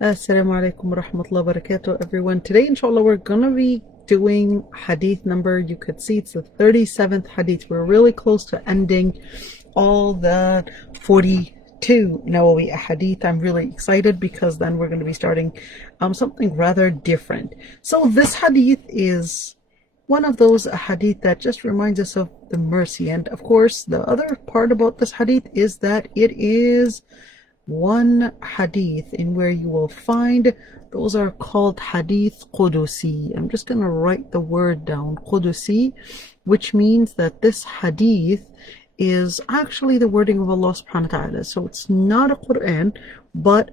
Assalamu alaikum wa rahmatullahi wa barakatuh, everyone. Today, inshallah, we're going to be doing hadith number, you could see it's the 37th hadith. We're really close to ending all the 42 Nawawi hadith. I'm really excited because then we're going to be starting something rather different. So this hadith is one of those hadith that just reminds us of the mercy. And of course, the other part about this hadith is that it is one hadith in where you will find those are called hadith qudusi. I'm just going to write the word down, qudusi, which means that this hadith is actually the wording of Allah subhanahu wa ta'ala. So it's not a Quran, but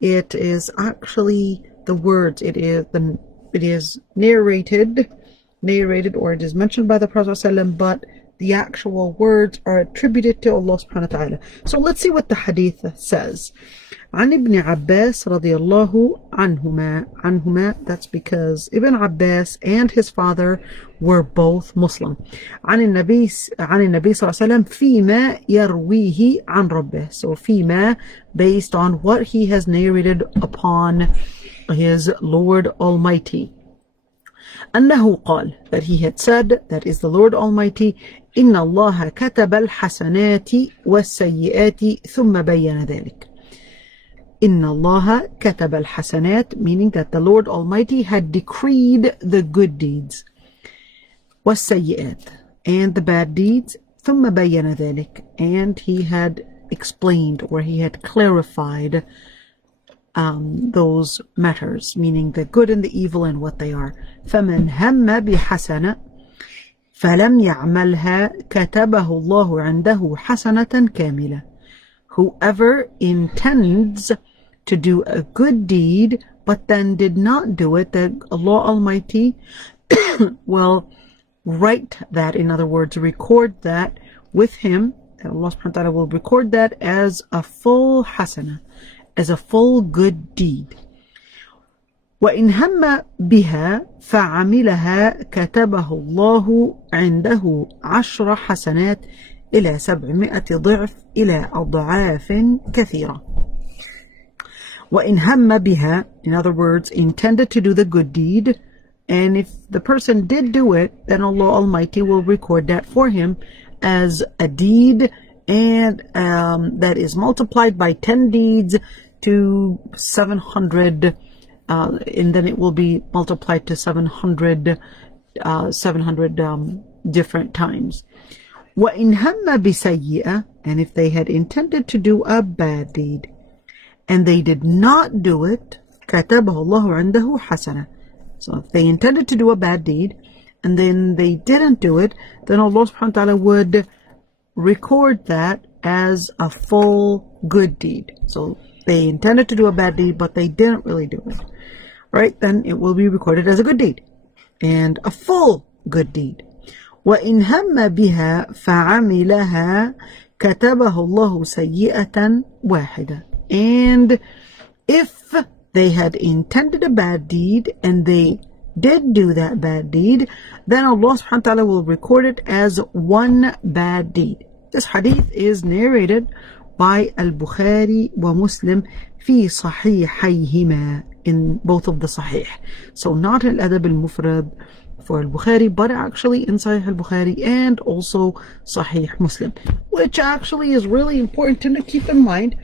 it is actually the words. It is narrated, or it is mentioned by the Prophet ﷺ, but the actual words are attributed to Allah subhanahu wa ta'ala. So let's see what the hadith says. عن ابن عباس رضي الله عنهما, that's because Ibn Abbas and his father were both Muslim. عن النبي صلى الله عليه وسلم فيما يرويه عن ربه. So فيما, based on what he has narrated upon his Lord Almighty. أنه قال, that he had said, that is the Lord Almighty, إن الله كتب الحسنات والسيئات ثم بين ذلك. إن الله كتب الحسنات, meaning that the Lord Almighty had decreed the good deeds, والسيئات, and the bad deeds, ثم بين ذلك, and he had explained, or he had clarified those matters, meaning the good and the evil and what they are. فمن هم بحسنة فلم يعملها كتبه الله عنده حسنة كاملة. Whoever intends to do a good deed but then did not do it, that Allah Almighty will write that, in other words, record that with him, that Allah subhanahu wa ta'ala will record that as a full hasana, as a full good deed. وإن هم بها فعملها كتبه الله عنده 10 حسنات إلى 700 ضعف إلى أضعاف كثيرة. وإن هم بها, in other words, intended to do the good deed, and if the person did do it, then Allah Almighty will record that for him as a deed, and that is multiplied by 10 deeds to 700, and then it will be multiplied to 700 different times. وَإِنْ هَمَّ بِسَيِّئَةٍ, and if they had intended to do a bad deed and they did not do it, كَتَبَهُ اللَّهُ عِنْدَهُ حَسَنَةً. So if they intended to do a bad deed and then they didn't do it, then Allah subhanahu wa ta'ala would record that as a full good deed. So they intended to do a bad deed, but they didn't really do it, right? Then it will be recorded as a good deed and a full good deed. وَإِنْ هَمَّ بِهَا فَعَمِلَهَا كَتَبَهُ اللَّهُ سَيِّئَةً وَاحِدَةً. And if they had intended a bad deed and they did do that bad deed, then Allah subhanahu wa ta'ala will record it as one bad deed. This hadith is narrated by Al-Bukhari wa Muslim fi sahihayhima, in both of the Sahih. So not Al-Adab al-Mufrad for Al-Bukhari, but actually in Sahih Al-Bukhari and also Sahih Muslim, which actually is really important to keep in mind,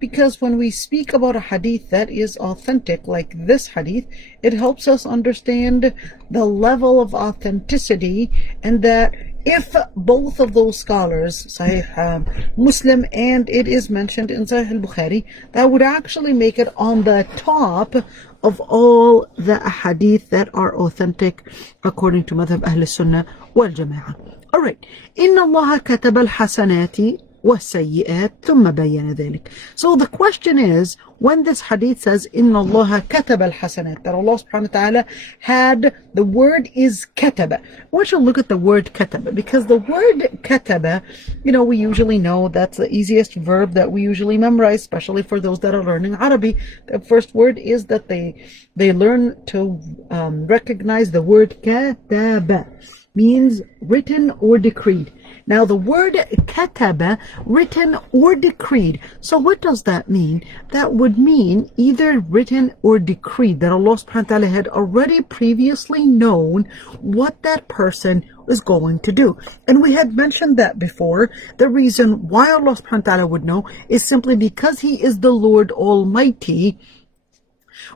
because when we speak about a hadith that is authentic, like this hadith, it helps us understand the level of authenticity, and that if both of those scholars, Sahih Muslim and it is mentioned in Sahih Al-Bukhari, that would actually make it on the top of all the hadith that are authentic according to Madhab Ahl Sunnah wal Jama'ah. Alright, إِنَّ اللَّهَ كَتَبَ الْحَسَنَاتِ وَالسَّيِّئَاتِ ثُمَّ بَيَّنَ ذَلِكَ. So the question is, when this hadith says إِنَّ اللَّهَ كَتَبَ الْحَسَنَاتِ, that Allah subhanahu wa ta'ala had, the word is kataba. I want you to look at the word kataba, because the word kataba, we usually know that's the easiest verb that we usually memorize, especially for those that are learning Arabic. The first word is that they learn to recognize the word kataba, means written or decreed. Now the word kataba, written or decreed. So what does that mean? That would would mean either written or decreed, that Allah subhanahu wa ta'ala had already previously known what that person was going to do. And we had mentioned that before. The reason why Allah subhanahu wa ta'ala would know is simply because He is the Lord Almighty,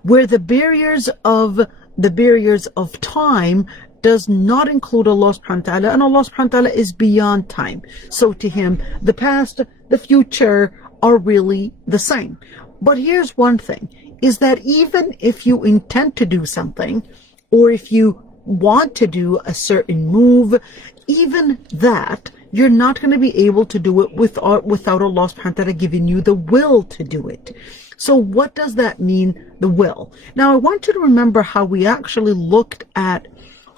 where the barriers of time does not include Allah subhanahu wa ta'ala, and Allah subhanahu wa ta'ala is beyond time. So to Him, the past, the future are really the same. But here's one thing, is that even if you intend to do something, or if you want to do a certain move, even that, you're not going to be able to do it without Allah subhanahu wa ta'ala giving you the will to do it. So what does that mean, the will? Now I want you to remember how we actually looked at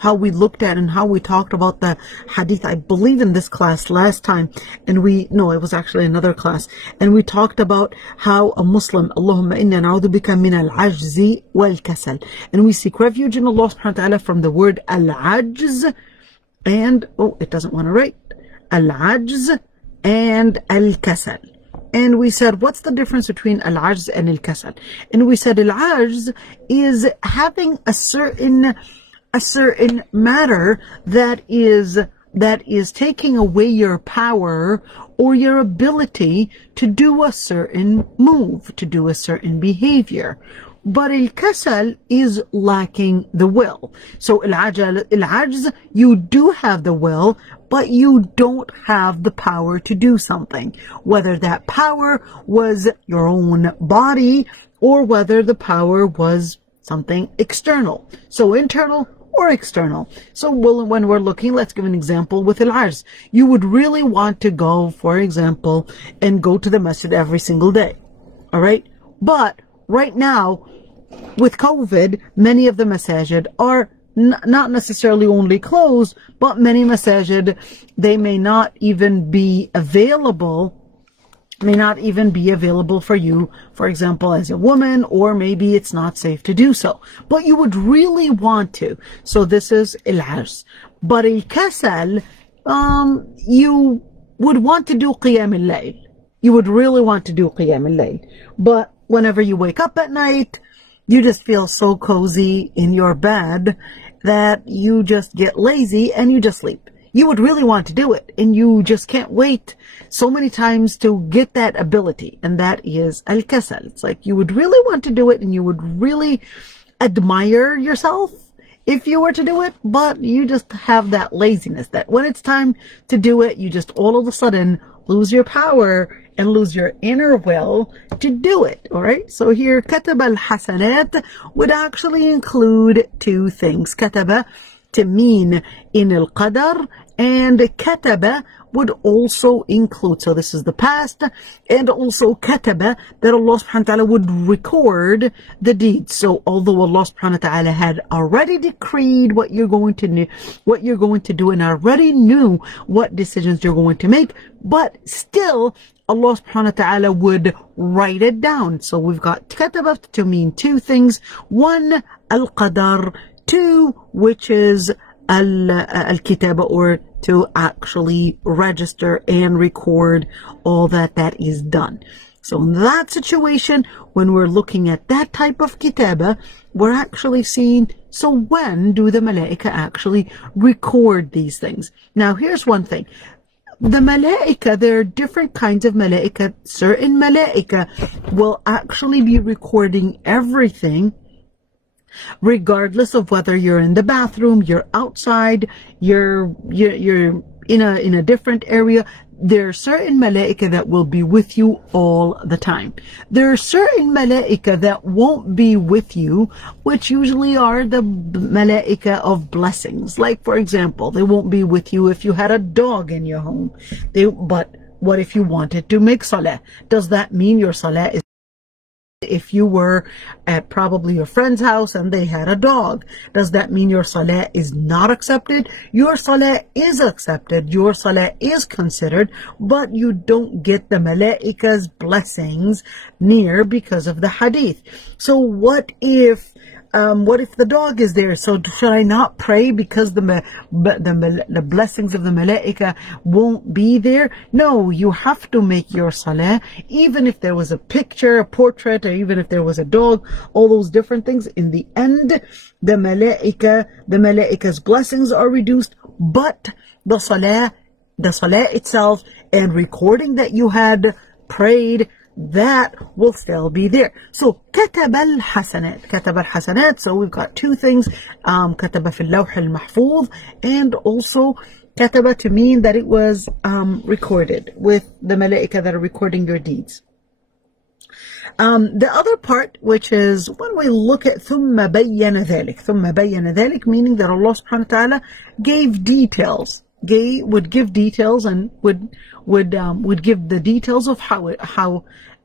and how we talked about the hadith, I believe in this class last time, and it was actually another class, and we talked about how a Muslim, Allahumma inna na'udhu bika min al-ajzi wal-kasal, and we seek refuge in Allah subhanahu wa ta'ala from the word al-ajz and, it doesn't want to write, al-ajz and al-kasal. And we said, what's the difference between al-ajz and al-kasal? And we said al-ajz is having a certain matter that is taking away your power or your ability to do a certain move, to do a certain behavior. But al-kasal is lacking the will. So al-ajz, you do have the will, but you don't have the power to do something. Whether that power was your own body, or whether the power was something external. So internal or external. So when we're looking, let's give an example with al-ajz. You would really want to go, for example, and go to the masjid every single day. All right? But right now, with COVID, many of the masajid are not necessarily only closed, but many masajid, they may not even be available for you, for example, as a woman, or maybe it's not safe to do so. But you would really want to. So this is al-ajz. But al-kasal, you would want to do qiyam al-layl. You would really want to do qiyam al-layl. But whenever you wake up at night, you just feel so cozy in your bed that you just get lazy and you just sleep. You would really want to do it, and you just can't wait so many times to get that ability, and that is al-kasal. It's like you would really want to do it, and you would really admire yourself if you were to do it, but you just have that laziness that when it's time to do it, you just all of a sudden lose your power and lose your inner will to do it. All right, so here kataba al-hasanat would actually include two things. Kataba to mean in al-qadar, and kataba would also include, so this is the past, and also kataba, that Allah subhanahu wa ta'ala would record the deeds. So although Allah subhanahu wa ta'ala had already decreed what you're going to do, and already knew what decisions you're going to make, but still Allah subhanahu wa ta'ala would write it down. So we've got kataba to mean two things. One, al-qadar. Two, which is al-kitaba, or to actually register and record all that is done. So in that situation, when we're looking at that type of kitaba, we're actually seeing, so when do the malaika actually record these things? Now here's one thing. The malaika, there are different kinds of malaika. Certain malaika will actually be recording everything, regardless of whether you're in the bathroom, you're outside, you're in a different area. There are certain malaika that will be with you all the time. There are certain malaika that won't be with you, which usually are the malaika of blessings. Like, for example, they won't be with you if you had a dog in your home. But what if you wanted to make salah? Does that mean your salah is... If you were at probably your friend's house and they had a dog, does that mean your salah is not accepted? Your salah is accepted, your salah is considered, but you don't get the malaika's blessings near because of the hadith. So what if What if the dog is there? So should I not pray because the blessings of the malaika won't be there? No, you have to make your salah, even if there was a picture, a portrait, or even if there was a dog, all those different things. In the end, the malaika's blessings are reduced, but the salah itself and recording that you had prayed, that will still be there. So كتب الحسنات. So we've got two things, كتب في اللوح المحفوظ, and also كتب to mean that it was recorded with the malaika that are recording your deeds. The other part, which is when we look at ثم بين ذلك, meaning that Allah subhanahu wa ta'ala gave details, would give details, and would give the details of how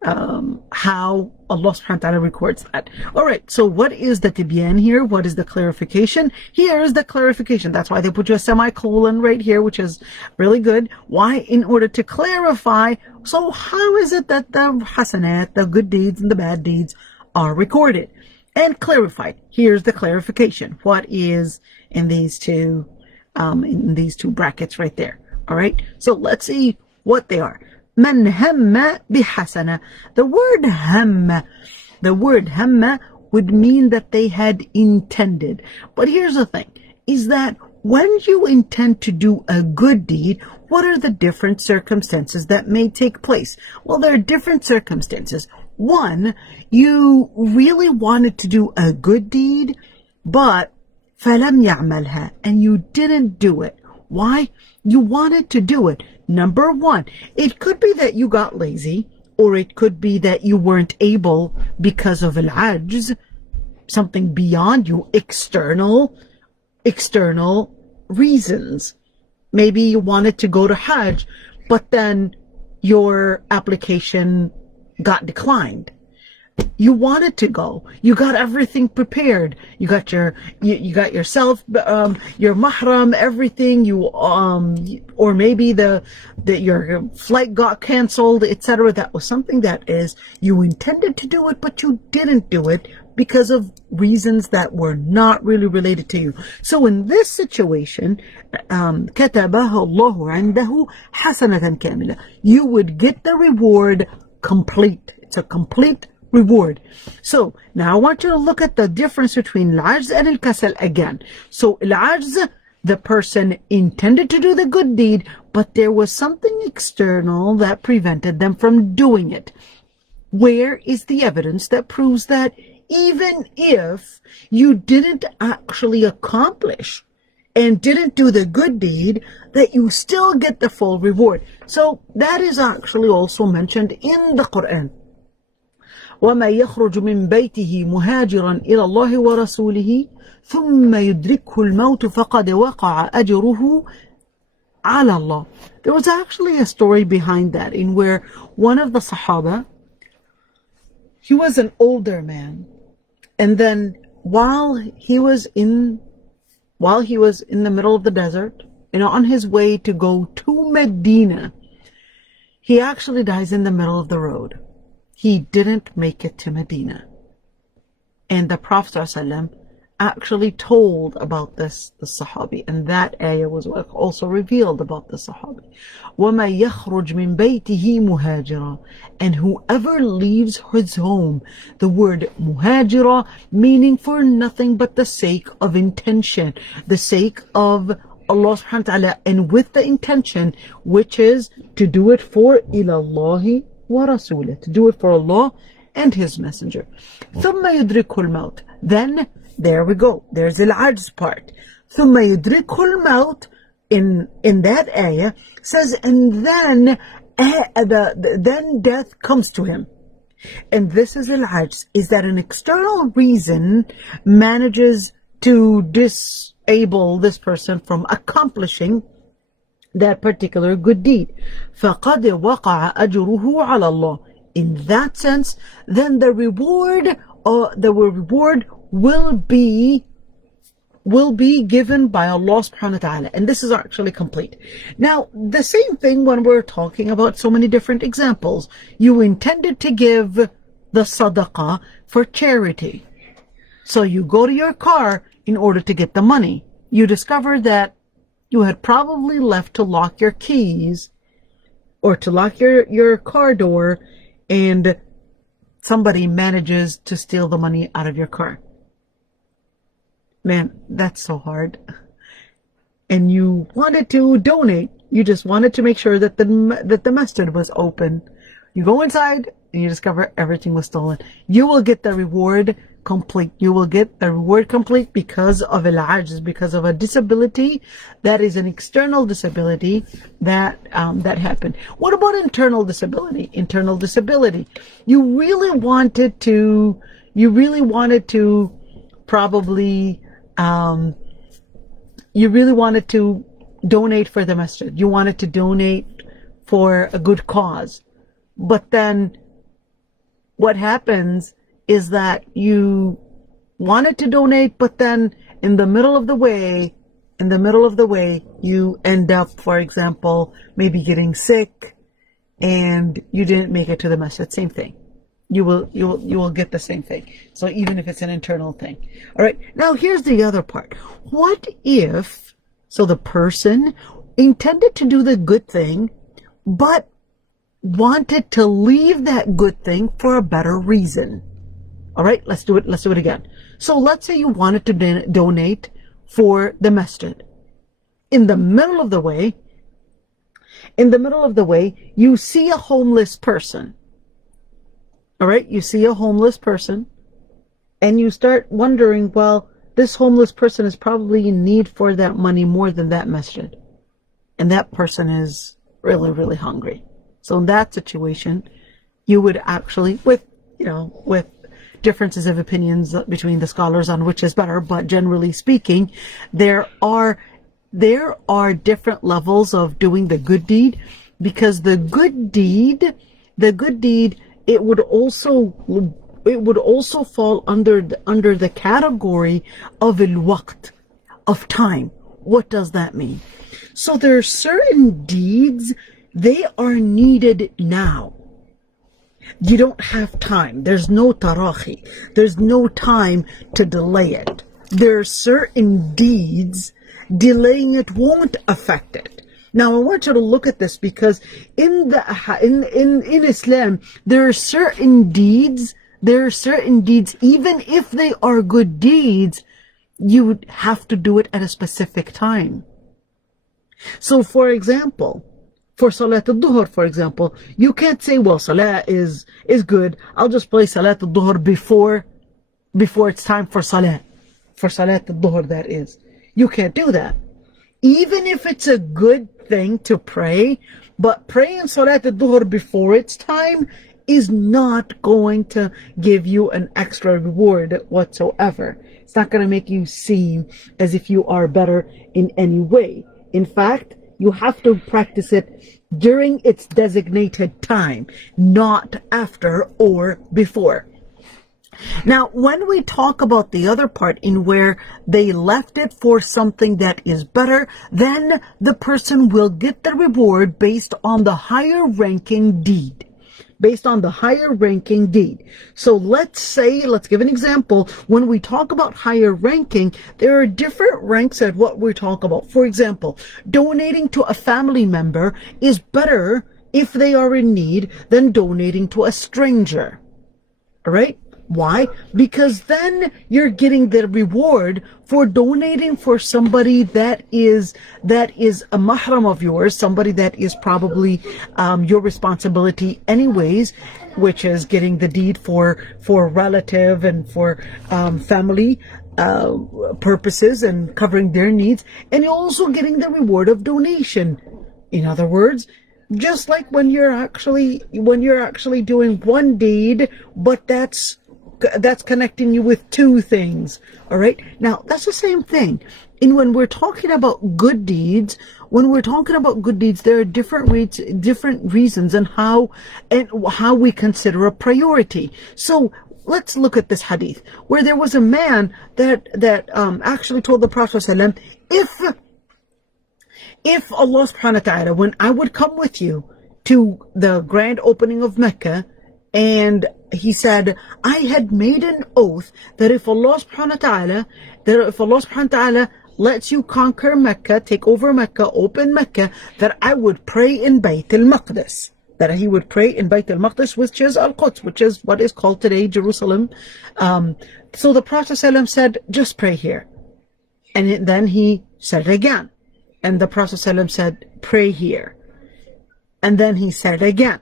Allah subhanahu wa ta'ala records that. Alright, so what is the tibyan here? What is the clarification? Here is the clarification. That's why they put you a semicolon right here, which is really good. Why? In order to clarify, so how is it that the hasanat, the good deeds and the bad deeds, are recorded and clarified? Here's the clarification. What is in these two brackets right there? Alright, so let's see what they are. من هم بحسنة. The word هم would mean that they had intended. But here's the thing, is that when you intend to do a good deed, what are the different circumstances that may take place? Well, there are different circumstances. One, you really wanted to do a good deed, but فلم يعملها, and you didn't do it. Why? You wanted to do it. Number one, it could be that you got lazy, or it could be that you weren't able because of al-ajz, something beyond you, external reasons. Maybe you wanted to go to Hajj, but then your application got declined. You wanted to go. You got everything prepared. You got yourself, your mahram, everything. Or maybe your flight got canceled, etc. That was something that is, you intended to do it, but you didn't do it because of reasons that were not really related to you. So in this situation, كتبه الله عنده حسنة كاملة. You would get the reward complete. It's a complete reward. So now I want you to look at the difference between al-ajz and al-kasal again. So al-ajz, the person intended to do the good deed, but there was something external that prevented them from doing it. Where is the evidence that proves that even if you didn't actually accomplish and didn't do the good deed, that you still get the full reward? So that is actually also mentioned in the Quran. وَمَا يَخْرُجُ مِنْ بَيْتِهِ مُهَاجِرًا إِلَى اللَّهِ وَرَسُولِهِ ثُمَّ يُدْرِكْهُ الْمَوْتُ فَقَدْ وَقَعَ أَجْرُهُ عَلَى اللَّهِ. There was actually a story behind that, in where one of the Sahaba, he was an older man, and then while he was in the middle of the desert, on his way to go to Medina, he actually dies in the middle of the road. He didn't make it to Medina. And the Prophet ﷺ actually told about the Sahabi, and that ayah was also revealed about the Sahabi. وَمَا يَخْرُجْ مِنْ بَيْتِهِ مُهَاجِرًا. And whoever leaves his home, the word muhajira meaning for nothing but the sake of intention, the sake of Allah subhanahu wa ta'ala, and with the intention, which is to do it for ilallahi wa rasulah, to do it for Allah and His Messenger. ثُمَّ يُدْرِكُ الْمَوْتِ. Then, there we go, there's the ajz part. ثُمَّ يُدْرِكُ الْمَوْتِ in that ayah says, and then death comes to him. And this is al-ajz, is that an external reason manages to disable this person from accomplishing that particular good deed. فَقَدْ وَقَعَ أَجْرُهُ عَلَى اللَّهِ. In that sense, then the reward will be given by Allah subhanahu wa ta'ala. And this is actually complete. Now, the same thing when we're talking about so many different examples. You intended to give the sadaqah for charity. So you go to your car in order to get the money. You discover that you had probably left to lock your keys or to lock your car door, and somebody manages to steal the money out of your car. Man, that's so hard. And you wanted to donate. You just wanted to make sure that the masjid was open. You go inside and you discover everything was stolen. You will get the reward complete. You will get the reward complete because of al-ajz, because of a disability that is an external disability that happened. What about internal disability? Internal disability. You really wanted to probably you really wanted to donate for the masjid. You wanted to donate for a good cause. But then what happens is that you wanted to donate, but then in the middle of the way, you end up, for example, maybe getting sick and you didn't make it to the masjid. Same thing. You will get the same thing. So even if it's an internal thing. All right. Now here's the other part. What if, so the person intended to do the good thing, but wanted to leave that good thing for a better reason. All right, let's do it again. So let's say you wanted to donate for the masjid. In the middle of the way, you see a homeless person. All right, you see a homeless person and you start wondering, well, this homeless person is probably in need for that money more than that masjid. And that person is really, really hungry. So in that situation, you would actually, with differences of opinions between the scholars on which is better, but generally speaking, there are different levels of doing the good deed, because the good deed, it would also fall under the category of al-waqt, of time. What does that mean? So there are certain deeds, they are needed now. You don't have time. There's no tarahi. There's no time to delay it. There are certain deeds, delaying it won't affect it. Now I want you to look at this, because in Islam, there are certain deeds, even if they are good deeds, you would have to do it at a specific time. So for example, for Salat al-Dhuhr, for example, you can't say, well, Salah is good. I'll just play Salat al-Dhuhr before it's time for Salat. For Salat al-Dhuhr, that is. You can't do that. Even if it's a good thing to pray, but praying Salat al-Dhuhr before its time is not going to give you an extra reward whatsoever. It's not going to make you seem as if you are better in any way. In fact, you have to practice it during its designated time, not after or before. Now, when we talk about the other part in where they left it for something that is better, then the person will get the reward based on the higher ranking deed. Based on the higher ranking deed. So let's give an example. When we talk about higher ranking, there are different ranks at what we talk about. For example, donating to a family member is better if they are in need than donating to a stranger. All right? Why? Because then you're getting the reward for donating for somebody that is a mahram of yours, somebody that is probably your responsibility anyways, which is getting the deed for relative and for family purposes and covering their needs, and you're also getting the reward of donation. In other words, just like when you're actually doing one deed, but that's connecting you with two things. All right. Now that's the same thing. And when we're talking about good deeds, there are different reasons and how we consider a priority. So let's look at this hadith where there was a man that actually told the Prophet ﷺ, if Allah subhanahu wa ta'ala, when I would come with you to the grand opening of Mecca, and he said, I had made an oath that if Allah subhanahu wa ta'ala lets you conquer Mecca, take over Mecca, open Mecca, that I would pray in Bayt al-Maqdis. That he would pray in Bayt al-Maqdis, which is Al-Quds, which is what is called today Jerusalem. So the Prophet ﷺ said, just pray here. And then he said it again. And the Prophet ﷺ said, pray here. And then he said it again.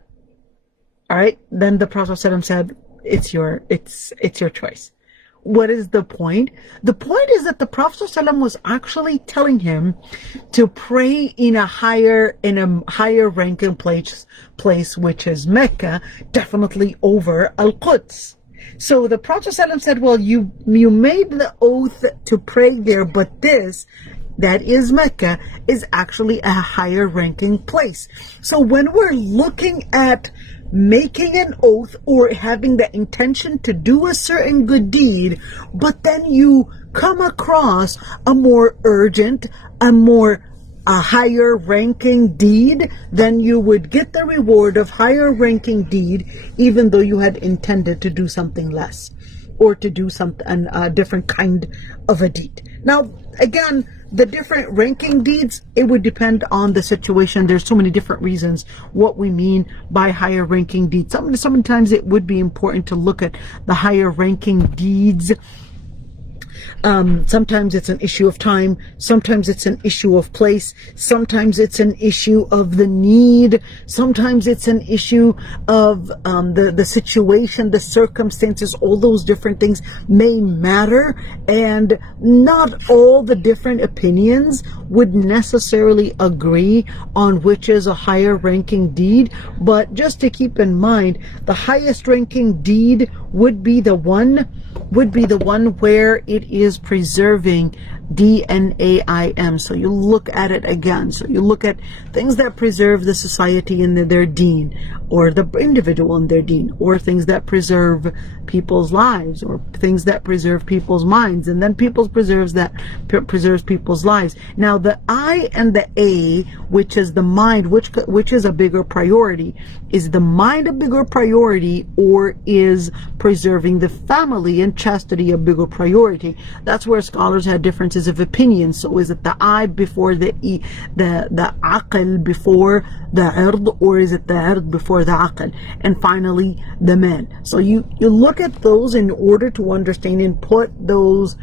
All right. Then the Prophet ﷺ said, it's your choice. What is the point? The point is that the Prophet ﷺ was actually telling him to pray in a higher ranking place, which is Mecca, definitely over Al-Quds. So the Prophet ﷺ said, well, you made the oath to pray there, but this, that is Mecca, is actually a higher ranking place. So when we're looking at making an oath or having the intention to do a certain good deed, but then you come across a more urgent, a higher ranking deed, then you would get the reward of higher ranking deed, even though you had intended to do something less or to do something, a different kind of a deed. Now, again, the different ranking deeds, it would depend on the situation. There's so many different reasons what we mean by higher ranking deeds. Sometimes it would be important to look at the higher ranking deeds. Sometimes it's an issue of time. Sometimes it's an issue of place. Sometimes it's an issue of the need. Sometimes it's an issue of the situation, the circumstances. All those different things may matter, and not all the different opinions would necessarily agree on which is a higher ranking deed. But just to keep in mind, the highest ranking deed would be the one where it is preserving D-N-A-I-M. So you look at it again. So you look at things that preserve the society in their deen, or the individual in their deen, or things that preserve people's lives, or things that preserve people's minds, and then preserves people's lives. Now the I and the A, which is the mind, which is a bigger priority? Is the mind a bigger priority, or is preserving the family and chastity a bigger priority? That's where scholars had differences of opinion. So is it the I before the E, the aql before the ird, or is it the ird before the aql? And finally, the man. So you look at those in order to understand and put those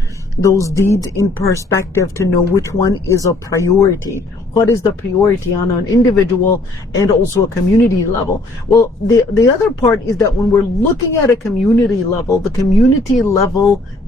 deeds in perspective to know which one is a priority. What is the priority on an individual and also a community level? Well, the other part is that when we're looking at a community level, the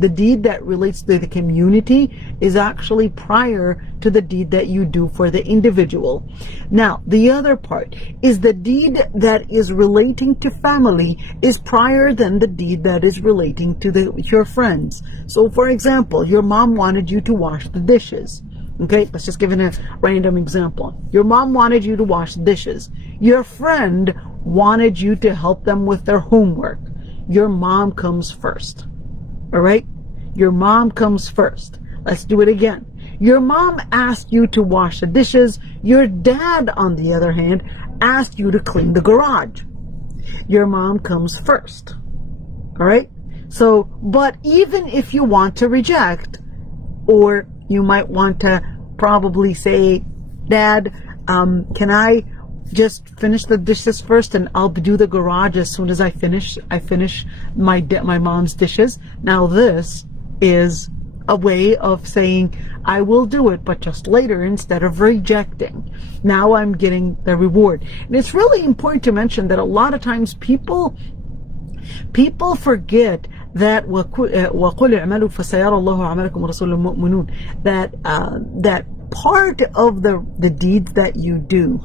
deed that relates to the community is actually prior to the deed that you do for the individual. Now, the other part is the deed that is relating to family is prior than the deed that is relating to your friends. So, for example, your mom wanted you to wash the dishes. Okay, let's just give it a random example. Your mom wanted you to wash the dishes. Your friend wanted you to help them with their homework. Your mom comes first. All right? Your mom comes first. Let's do it again. Your mom asked you to wash the dishes. Your dad, on the other hand, asked you to clean the garage. Your mom comes first. All right? So, but even if you want to reject, or you might want to probably say, Dad, can I just finish the dishes first, and I'll do the garage as soon as I finish my mom's dishes. Now this is a way of saying, I will do it, but just later, instead of rejecting. Now I'm getting the reward. And it's really important to mention that a lot of times people forget that that part of the deeds that you do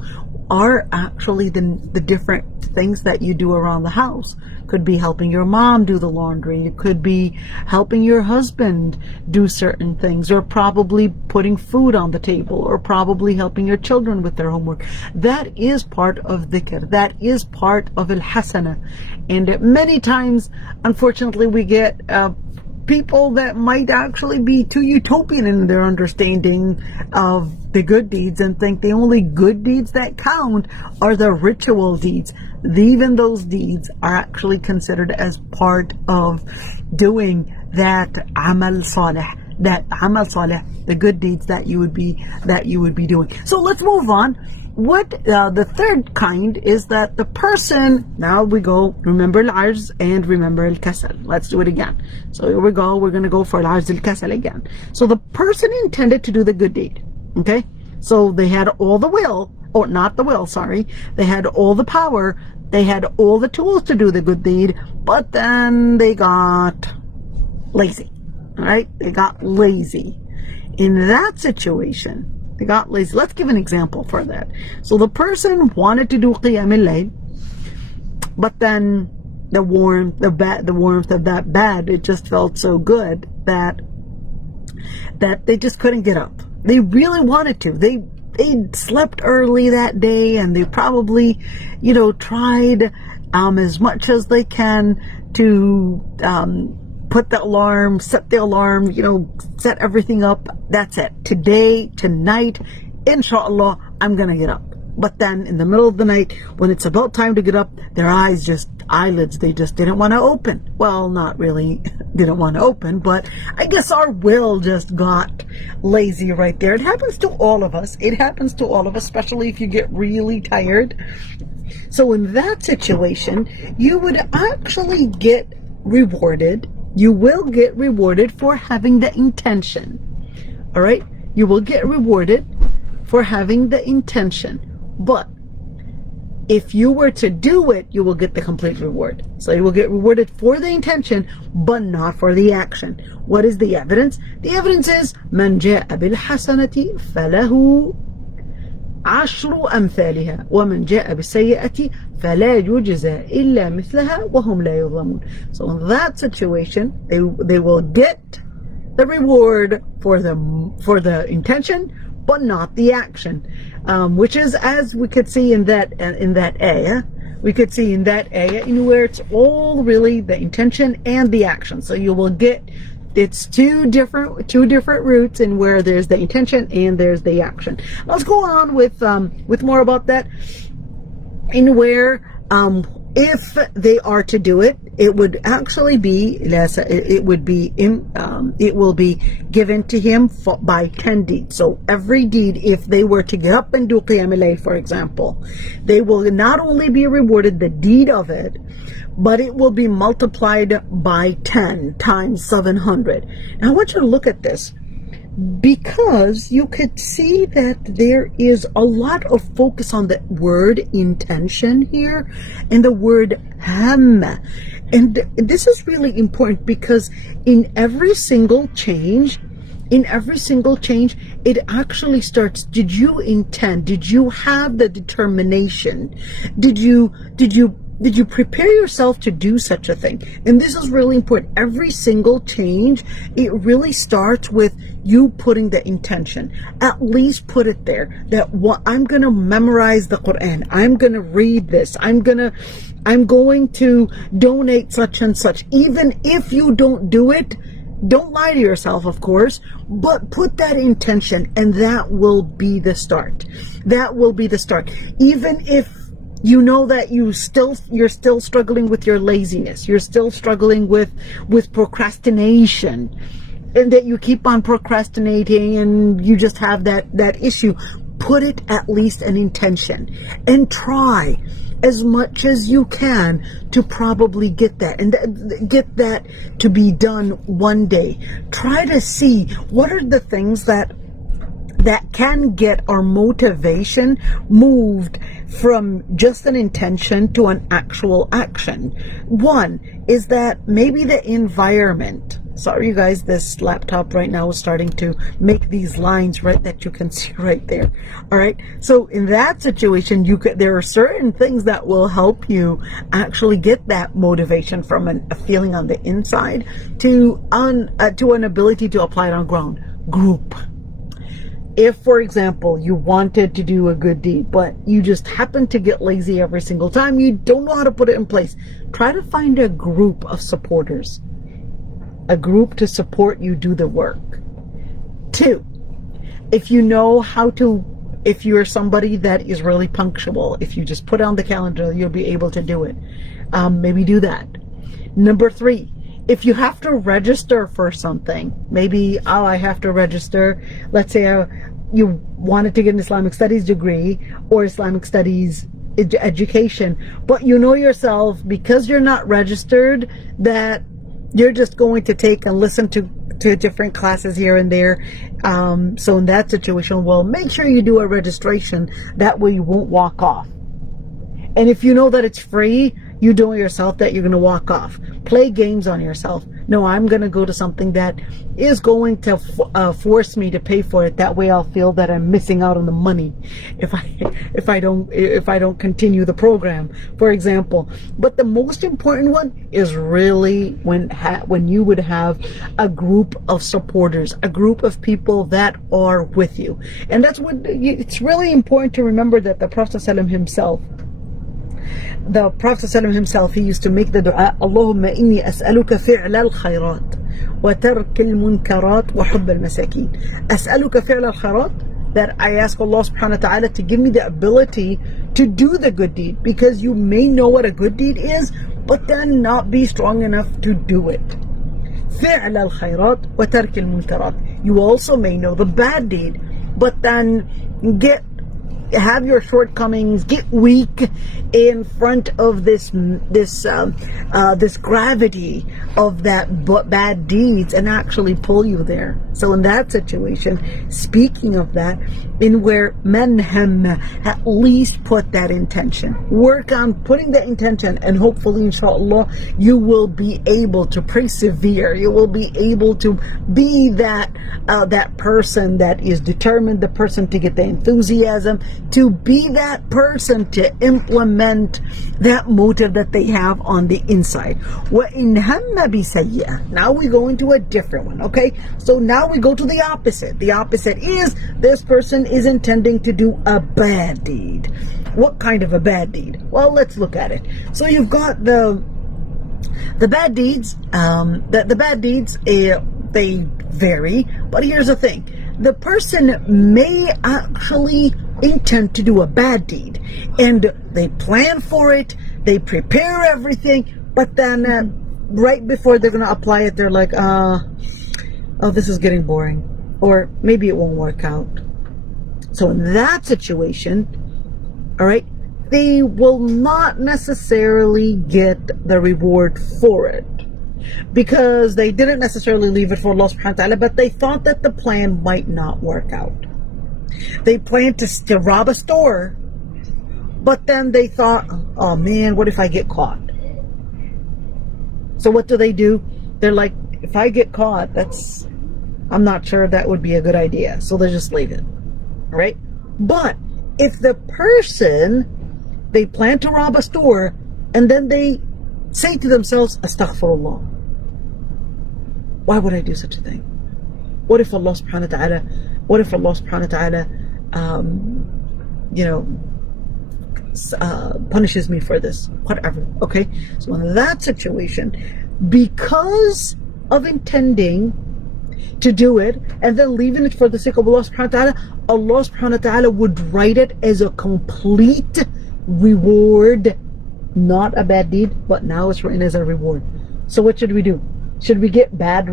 are actually the different things that you do around the house. Could be helping your mom do the laundry. It could be helping your husband do certain things, or probably putting food on the table, or probably helping your children with their homework. That is part of dhikr. That is part of al-hasana. And many times, unfortunately, we get people that might actually be too utopian in their understanding of the good deeds and think the only good deeds that count are the ritual deeds. Even those deeds are actually considered as part of doing that amal salih, the good deeds that you would be doing. So let's move on. What the third kind is that the person, now we go, remember al-ajz and remember al-kasal. Let's do it again. So here we go, we're going to go for al-ajz al-kasal again. So the person intended to do the good deed, okay? So they had all the will, or not the will, sorry. They had all the power, they had all the tools to do the good deed, but then they got lazy, all right? They got lazy. In that situation, they got lazy. Let's give an example for that. So the person wanted to do qiyam al-layl, but then the warmth of that bed, it just felt so good that they just couldn't get up. They really wanted to. They slept early that day, and they probably, tried as much as they can to put the alarm, set the alarm, set everything up. That's it. Today, tonight, inshallah, I'm going to get up. But then in the middle of the night, when it's about time to get up, their eyelids, they just didn't want to open. Well, not really didn't want to open, but I guess our will just got lazy right there. It happens to all of us. It happens to all of us, especially if you get really tired. So in that situation, you would actually get rewarded. You will get rewarded for having the intention. All right? You will get rewarded for having the intention. But if you were to do it, you will get the complete reward. So you will get rewarded for the intention, but not for the action. What is the evidence? The evidence is من جاء بالحسنة فله عشر أمثالها ومن جاء بالسيئة فلا يجزى إلا مثلها وهم لا يظلمون. So in that situation, they will get the reward for the intention, but not the action, which is, as we could see in that ayah, in where it's all really the intention and the action. So you will get, it's two different routes in where there's the intention and there's the action. Let's go on with more about that, in where if they are to do it, it would actually be it will be given to him by 10 deeds. So every deed, if they were to get up and do qiyam al-layl, for example, they will not only be rewarded the deed of it, but it will be multiplied by 10 times 700. Now I want you to look at this, because you could see that there is a lot of focus on the word intention here and the word hamma. And this is really important, because in every single change, it actually starts, did you intend? Did you have the determination? Did you prepare yourself to do such a thing? And this is really important. Every single change, it really starts with you putting the intention. At least put it there, that I'm going to memorize the Quran. I'm going to read this. I'm going to donate such and such. Even if you don't do it, don't lie to yourself, of course, but put that intention, and that will be the start. That will be the start. Even if you know that you're still struggling with your laziness, you're still struggling with procrastination, and that you keep on procrastinating and you just have that issue, put it at least an intention, and try as much as you can to probably get that, and get that to be done one day. Try to see what are the things that can get our motivation moved from just an intention to an actual action. One is that maybe the environment. Sorry, you guys, this laptop right now is starting to make these lines right that you can see right there. All right. So in that situation, there are certain things that will help you actually get that motivation from a feeling on the inside to an ability to apply it on ground. Group. If, for example, you wanted to do a good deed, but you just happen to get lazy every single time, you don't know how to put it in place, try to find a group of supporters. a group to support you do the work. 2, if you know how to, if you're somebody that is really punctual, if you just put on the calendar, you'll be able to do it. Maybe do that. Number 3, if you have to register for something, maybe, oh, I have to register, let's say you wanted to get an Islamic studies degree or Islamic studies education, but you know yourself, because you're not registered, that you're just going to take and listen to different classes here and there. So in that situation, well, make sure you do a registration. That way you won't walk off. And if you know that it's free, you know yourself that you're going to walk off. Play games on yourself. No, I'm going to go to something that is going to force me to pay for it. That way I'll feel that I'm missing out on the money if I don't continue the program, for example. But the most important one is really when you would have a group of supporters, a group of people that are with you. And that's what it's really important to remember, that the Prophet ﷺ himself, he used to make the dua, Allahumma inni as'aluka fi'la al-khayrat wa tark al-munkarat wa hubb al-masakin. As'aluka fi'la al-khayrat, that I ask Allah subhanahu wa ta'ala to give me the ability to do the good deed, because you may know what a good deed is, but then not be strong enough to do it. Fi'la al-khayrat wa tark al-munkarat. You also may know the bad deed, but then have your shortcomings, get weak in front of this gravity of that bad deeds, and actually pull you there. So in that situation, speaking of that, in where manham, at least put that intention, work on putting that intention, and hopefully inshallah you will be able to persevere. You will be able to be that person that is determined, the person to get the enthusiasm, to be that person to implement that motive that they have on the inside. وَإِنْ هَمَّ بِسَيِّئَةٍ. Now we go into a different one, okay? So now we go to the opposite. The opposite is, this person is intending to do a bad deed. What kind of a bad deed? Well, let's look at it. So you've got the bad deeds. The bad deeds, they vary, but here's the thing. The person may actually intend to do a bad deed, and they plan for it, they prepare everything, but then right before they're going to apply it, they're like, oh, this is getting boring, or maybe it won't work out. So in that situation, all right, they will not necessarily get the reward for it, because they didn't necessarily leave it for Allah subhanahu wa ta'ala, but they thought that the plan might not work out. They planned to rob a store, but then they thought, oh man, what if I get caught? So what do? They're like, if I get caught, I'm not sure that would be a good idea. So they just leave it, right? But if the person, they plan to rob a store, and then they say to themselves, astaghfirullah, why would I do such a thing? What if Allah subhanahu wa ta'ala, punishes me for this, whatever, okay? So in that situation, because of intending to do it and then leaving it for the sake of Allah subhanahu wa ta'ala would write it as a complete reward, not a bad deed, but now it's written as a reward. So what should we do? Should we get bad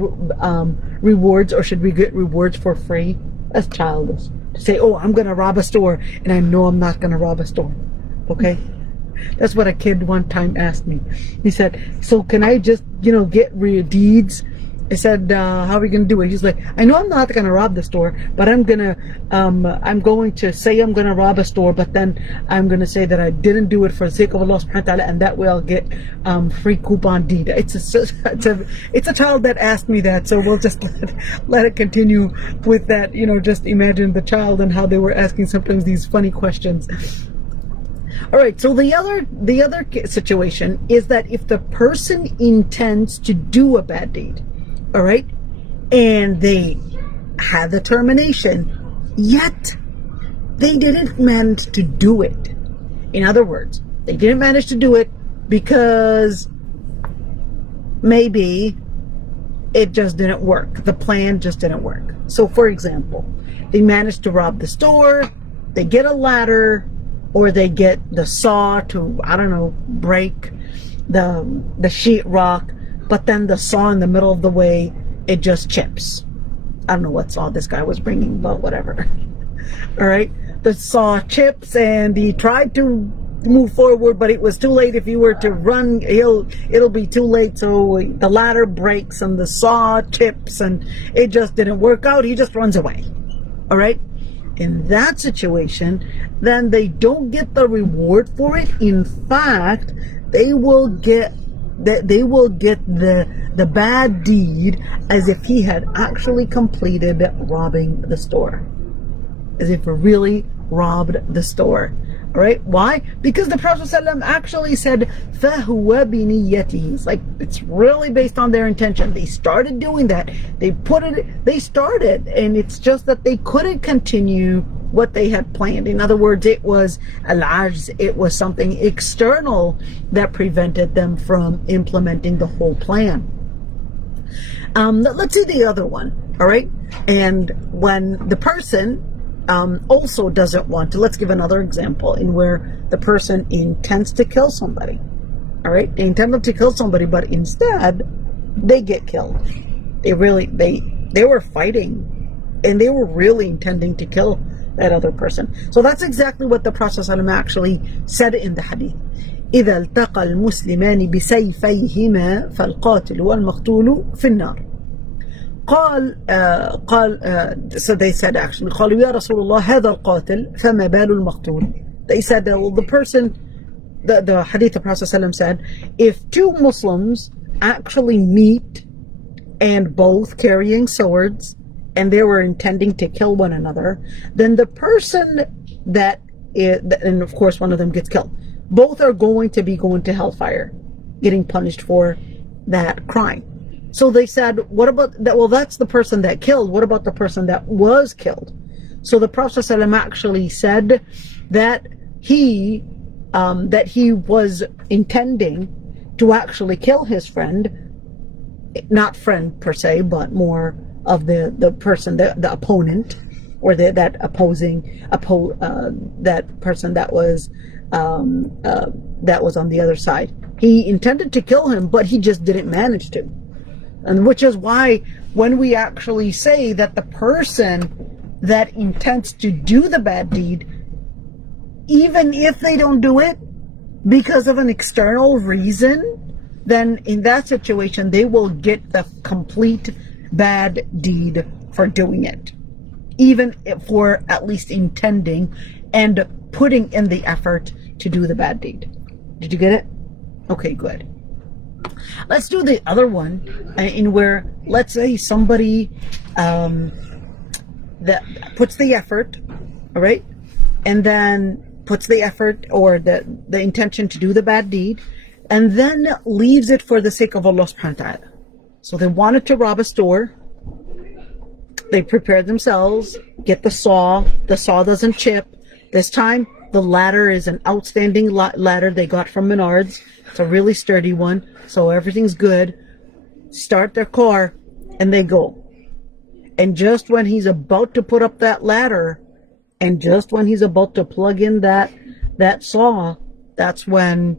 rewards, or should we get rewards for free? That's childish. To say, oh, I'm going to rob a store, and I know I'm not going to rob a store. Okay? That's what a kid one time asked me. He said, so can I just, get deeds? I said, how are we going to do it? He's like, I know I'm not going to rob the store, but I'm going to say I'm going to rob a store, but then I'm going to say that I didn't do it for the sake of Allah subhanahu wa ta'ala, and that way I'll get free coupon deed. It's a child that asked me that, so we'll just let it continue with that. Just imagine the child and how they were asking sometimes these funny questions. All right, so the other situation is that if the person intends to do a bad deed, all right, and they had the termination, yet they didn't manage to do it. In other words, they didn't manage to do it because maybe it just didn't work. The plan just didn't work. So for example, they managed to rob the store, they get a ladder, or they get the saw to, I don't know, break the sheetrock, but then the saw in the middle of the way, it just chips. I don't know what saw this guy was bringing, but whatever. All right, the saw chips, and he tried to move forward, but it was too late. If he were to run, it'll be too late. So the ladder breaks and the saw chips, and it just didn't work out. He just runs away. All right, in that situation, then they don't get the reward for it. In fact, they will get the bad deed as if he had actually completed robbing the store, as if he really robbed the store. All right, why? Because the Prophet ﷺ actually said, فَهُوَ بِنِيَّتِهِ. It's like, it's really based on their intention. They started doing that. They started, and it's just that they couldn't continue what they had planned. In other words, it was al-ajz, it was something external that prevented them from implementing the whole plan. Let's see the other one, all right? And when the person also doesn't want to, let's give another example in where the person intends to kill somebody, all right? They intended to kill somebody, but instead they get killed. They were fighting, and they were really intending to kill that other person. So that's exactly what the Prophet ﷺ actually said in the hadith. إذا التقى المسلمان بسيفيهما فالقاتل والمقتول في النار. So they said actually, قالوا يا رسول الله هذا القاتل فما بال المقتول. They said that, well, the person, the hadith, the Prophet ﷺ said, if two Muslims actually meet and both carrying swords, and they were intending to kill one another, then the person and of course one of them gets killed, both are going to be going to hellfire, getting punished for that crime. So they said, what about that? Well, that's the person that killed. What about the person that was killed? So the Prophet ﷺ actually said that he was intending to actually kill his friend, not friend per se, but more of the person, the opponent, or that person that was on the other side. He intended to kill him, but he just didn't manage to. And which is why when we actually say that the person that intends to do the bad deed, even if they don't do it because of an external reason, then in that situation they will get the complete bad deed for doing it, even for at least intending and putting in the effort to do the bad deed. Did you get it? Okay, good. Let's do the other one, in where, let's say somebody that puts the effort, all right, and then puts the effort or the intention to do the bad deed, and then leaves it for the sake of Allah subhanahu wa ta'ala. So they wanted to rob a store, they prepared themselves, get the saw doesn't chip. This time the ladder is an outstanding ladder they got from Menards. It's a really sturdy one, so everything's good. Start their car, and they go. And just when he's about to put up that ladder, and just when he's about to plug in that saw, that's when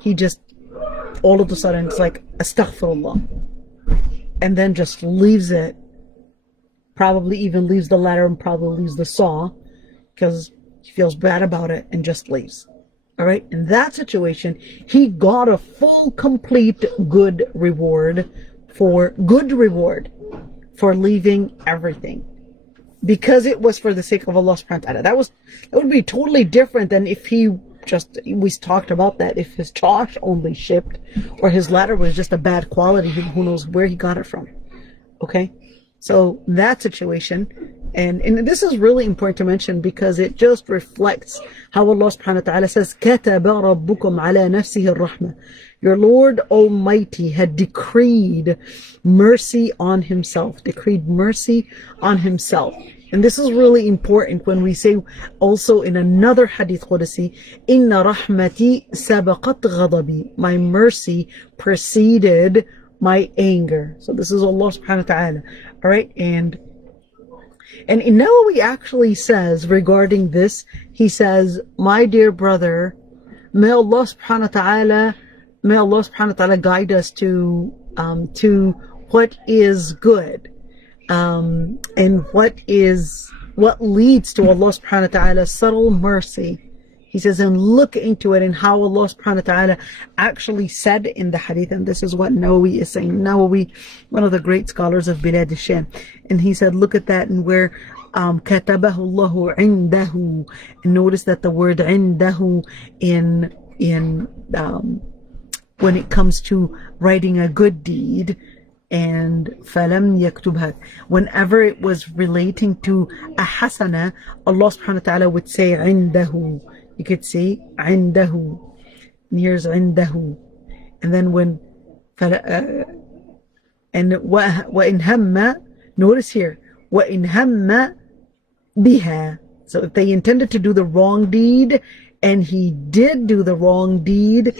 he just, all of a sudden, it's like, astaghfirullah. And then just leaves it. Probably even leaves the ladder and probably leaves the saw, because he feels bad about it, and just leaves. All right, in that situation, he got a full, complete good reward for leaving everything, because it was for the sake of Allah subhanahu wa ta'ala. That would be totally different than if we talked about that, if his chash only shipped, or his ladder was just a bad quality, who knows where he got it from. Okay, so that situation. And this is really important to mention, because it just reflects how Allah subhanahu wa ta'ala says, كَتَبَ رَبُّكُمْ عَلَى نَفْسِهِ الرَّحْمَةِ. Your Lord Almighty had decreed mercy on Himself. And this is really important when we say also in another hadith Qudsi, إِنَّ رَحْمَتِي سَبَقَتْ غَضَبِي. My mercy preceded my anger. So this is Allah subhanahu wa ta'ala. All right. And in Nawawi actually says regarding this, he says, my dear brother, may Allah subhanahu wa ta'ala guide us to what is good, and what leads to Allah subhanahu wa ta'ala's subtle mercy. He says, and look into it, and how Allah subhanahu wa ta'ala actually said in the hadith, and this is what Nawawi is saying. Nawawi, one of the great scholars of Bilad al-Sham, and he said, look at that, and where كَتَبَهُ اللَّهُ عِنْدَهُ, and notice that the word عِنْدَهُ when it comes to writing a good deed, and فَلَمْ يَكْتُبْهَا, whenever it was relating to a hasana, Allah subhanahu wa ta'ala would say عِنْدَهُ. You could say عِنْدَهُ, and here's عِنْدَهُ, and then when and وَإِنْ هَمَّ, notice here, وَإِنْ هَمَّ بِهَا. So if they intended to do the wrong deed, and he did do the wrong deed,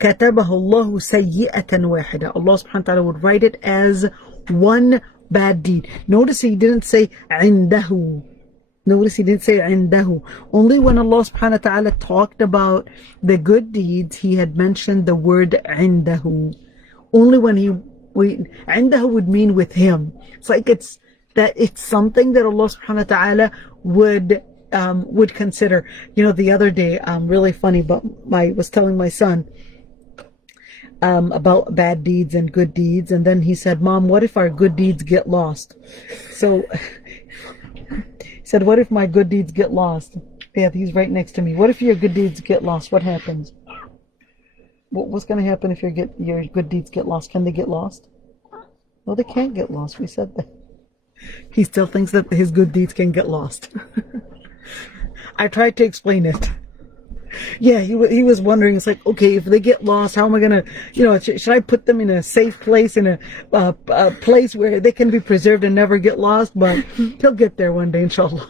كَتَبَهُ اللَّهُ سَيِّئَةً وَاحِدًا, Allah subhanahu wa ta'ala would write it as one bad deed. Notice he didn't say عِنْدَهُ. Notice he didn't say عِنْدَهُ. Only when Allah subhanahu wa ta'ala talked about the good deeds, he had mentioned the word عِنْدَهُ. Only when عِنْدَهُ would mean with him. It's like it's something that Allah subhanahu wa ta'ala would consider. You know, the other day, really funny, but I was telling my son about bad deeds and good deeds, and then he said, Mom, what if our good deeds get lost? So he said, what if my good deeds get lost? Yeah, he's right next to me. What if your good deeds get lost? What happens? What's going to happen if your good deeds get lost? Can they get lost? No, they can't get lost. We said that. He still thinks that his good deeds can get lost. I tried to explain it. Yeah, he was wondering, it's like, okay, if they get lost, how am I going to, you know, should I put them in a safe place, in a place where they can be preserved and never get lost? But he'll get there one day, inshallah.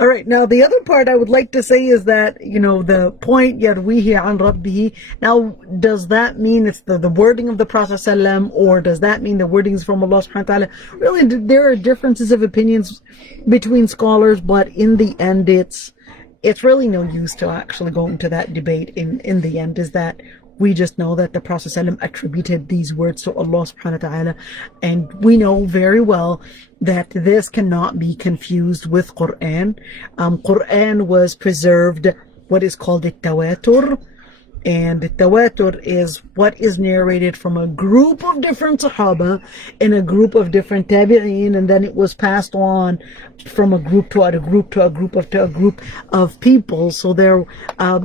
All right, now the other part I would like to say is that, you know, the point, يَرْوِيهِ عَنْ رَبِّهِ. Now, does that mean it's the wording of the Prophet ﷺ, or does that mean the wording is from Allah subhanahu wa ta'ala? Really, there are differences of opinions between scholars, but in the end, it's really no use to actually go into that debate. In the end, is that we just know that the Prophet ﷺ attributed these words to Allah subhanahu wa ta'ala, and we know very well that this cannot be confused with Quran. Quran was preserved what is called التواتر, and the tawatur is what is narrated from a group of different sahaba in a group of different tabi'een, and then it was passed on from a group to a group to a group to a group of people. So there,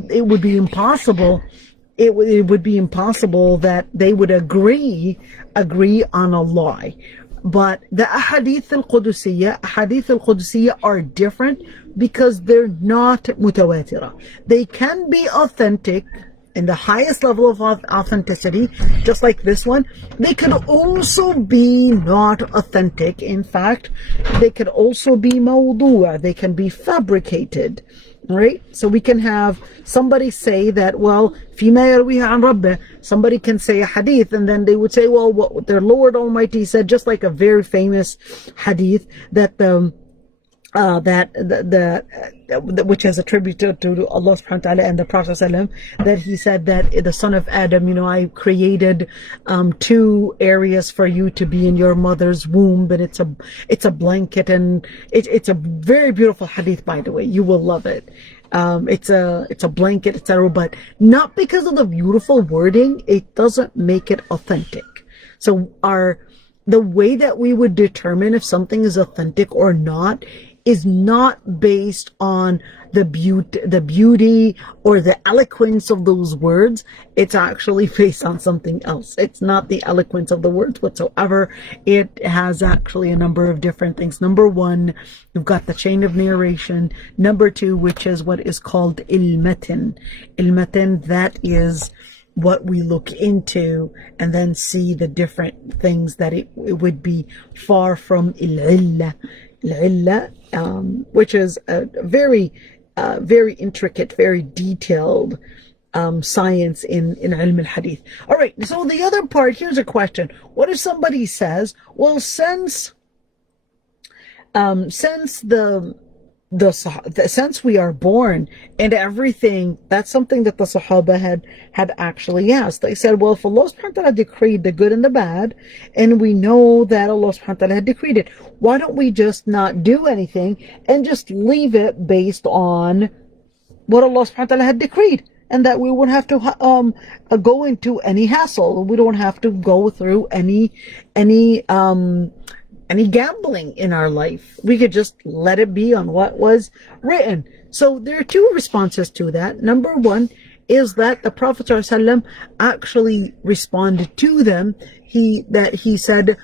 it would be impossible. It would be impossible that they would agree on a lie. But the Hadith al-Qudusiyya are different because they're not mutawatira. They can be authentic in the highest level of authenticity, just like this one. They could also be not authentic. In fact, they could also be mawdu'a. They can be fabricated. Right? So we can have somebody say that, well, فيما يرويه عن ربه, somebody can say a hadith, and then they would say, well, what their Lord Almighty said, just like a very famous hadith that which is attributed to Allah subhanahu wa ta'ala and the Prophet ﷺ, that he said that the son of Adam, you know, I created 2 areas for you to be in your mother's womb, and it's a blanket, and it's a very beautiful hadith, by the way. You will love it. It's a blanket, etc. But not because of the beautiful wording, it doesn't make it authentic. So the way that we would determine if something is authentic or not is not based on the beauty or the eloquence of those words. It's actually based on something else. It's not the eloquence of the words whatsoever. It has actually a number of different things. Number 1, you've got the chain of narration. Number 2, which is what is called il-matan. Il-matan, that is what we look into and then see the different things that it would be far from il-illa. Which is a very intricate, very detailed science in ilm al-hadith. All right, so the other part, here's a question. What if somebody says, well, since since we are born and everything, that's something that the Sahaba had actually asked. They said, well, if Allah subhanahu wa ta'ala decreed the good and the bad, and we know that Allah subhanahu wa ta'ala had decreed it, why don't we just not do anything and just leave it based on what Allah subhanahu wa ta'ala had decreed? And that we wouldn't have to go into any hassle. We don't have to go through any gambling in our life. We could just let it be on what was written. So there are two responses to that. Number one is that the Prophet ﷺ actually responded to them. He said,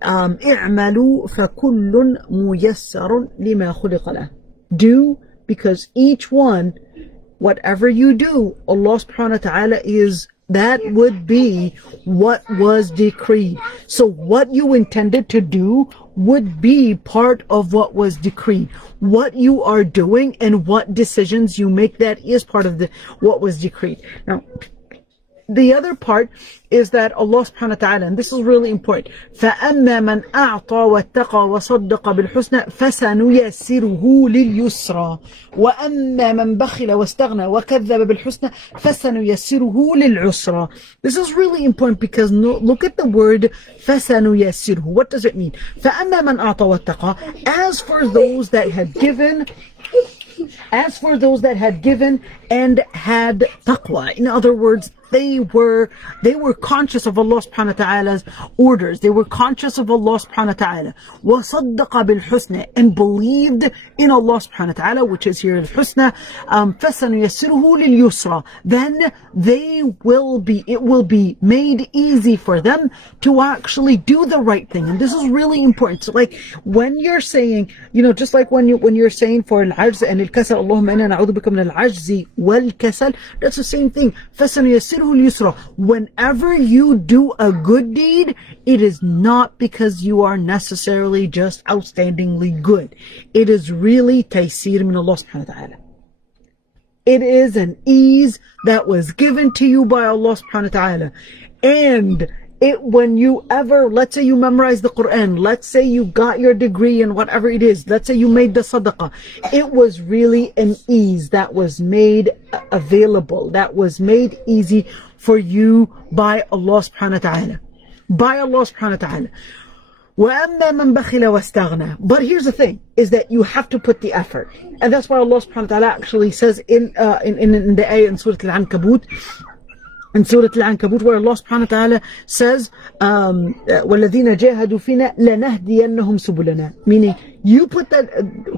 "i'malu fakullun muyassarun lima khuliqa lah." Do, because each one, whatever you do, Allah subhanahu wa ta'ala that would be what was decreed. So what you intended to do would be part of what was decreed. What you are doing and what decisions you make, that is part of what was decreed. Now, the other part is that Allah subhanahu wa ta'ala, and this is really important, فَأَمَّا مَنْ أَعْطَى وَاتَّقَى وَصَدَّقَ بِالْحُسْنَى فَسَنُيَسِّرُهُ لِلْيُسْرَى وَأَمَّا مَنْ بَخِلَ وَاسْتَغْنَى وَكَذَّبَ بِالْحُسْنَى فَسَنُيَسِّرُهُ لِلْعُسْرَى. This is really important because look at the word فَسَنُيَسِّرُهُ. What does it mean? فَأَمَّا مَنْ أَعْطَى وَاتَّقَى. As for those that had given and had taqwa, in other words, they were conscious of Allah subhanahu wa ta'ala's orders. They were conscious of Allah subhanahu wa ta'ala. وَصَدَّقَ بِالْحُسْنَى, and believed in Allah subhanahu wa ta'ala, which is here al-husna. فَسَنُيَسِّرُهُ لِلْيُسْرَى. Then it will be made easy for them to actually do the right thing. And this is really important. So like when you're saying, just like when you're saying for al-ajz and al-kasal, Allahumma inna na'udhu bika min al-ajzi wal-kasal, that's the same thing. فَسَنُيَسِّرُهُ. Whenever you do a good deed, it is not because you are necessarily just outstandingly good. It is really taysir min Allah subhanahu wa ta'ala. It is an ease that was given to you by Allah subhanahu wa ta'ala. And when you ever, let's say you memorize the Quran, let's say you got your degree in whatever it is, let's say you made the sadaqah, it was really an ease that was made available, that was made easy for you by Allah subhanahu wa ta'ala. By Allah subhanahu wa ta'ala. وَأَمَّا مَنْ بَخِلَ وَاسْتَغْنَى. But here's the thing, is that you have to put the effort. And that's why Allah subhanahu wa ta'ala actually says in the ayah in Surah Al-Ankabut, where Allah subhanahu wa ta'ala says, وَالَّذِينَ جَاهَدُوا فِينَا لَنَهْدِيَنَّهُمْ سُبُلَنَا. Meaning, you put that,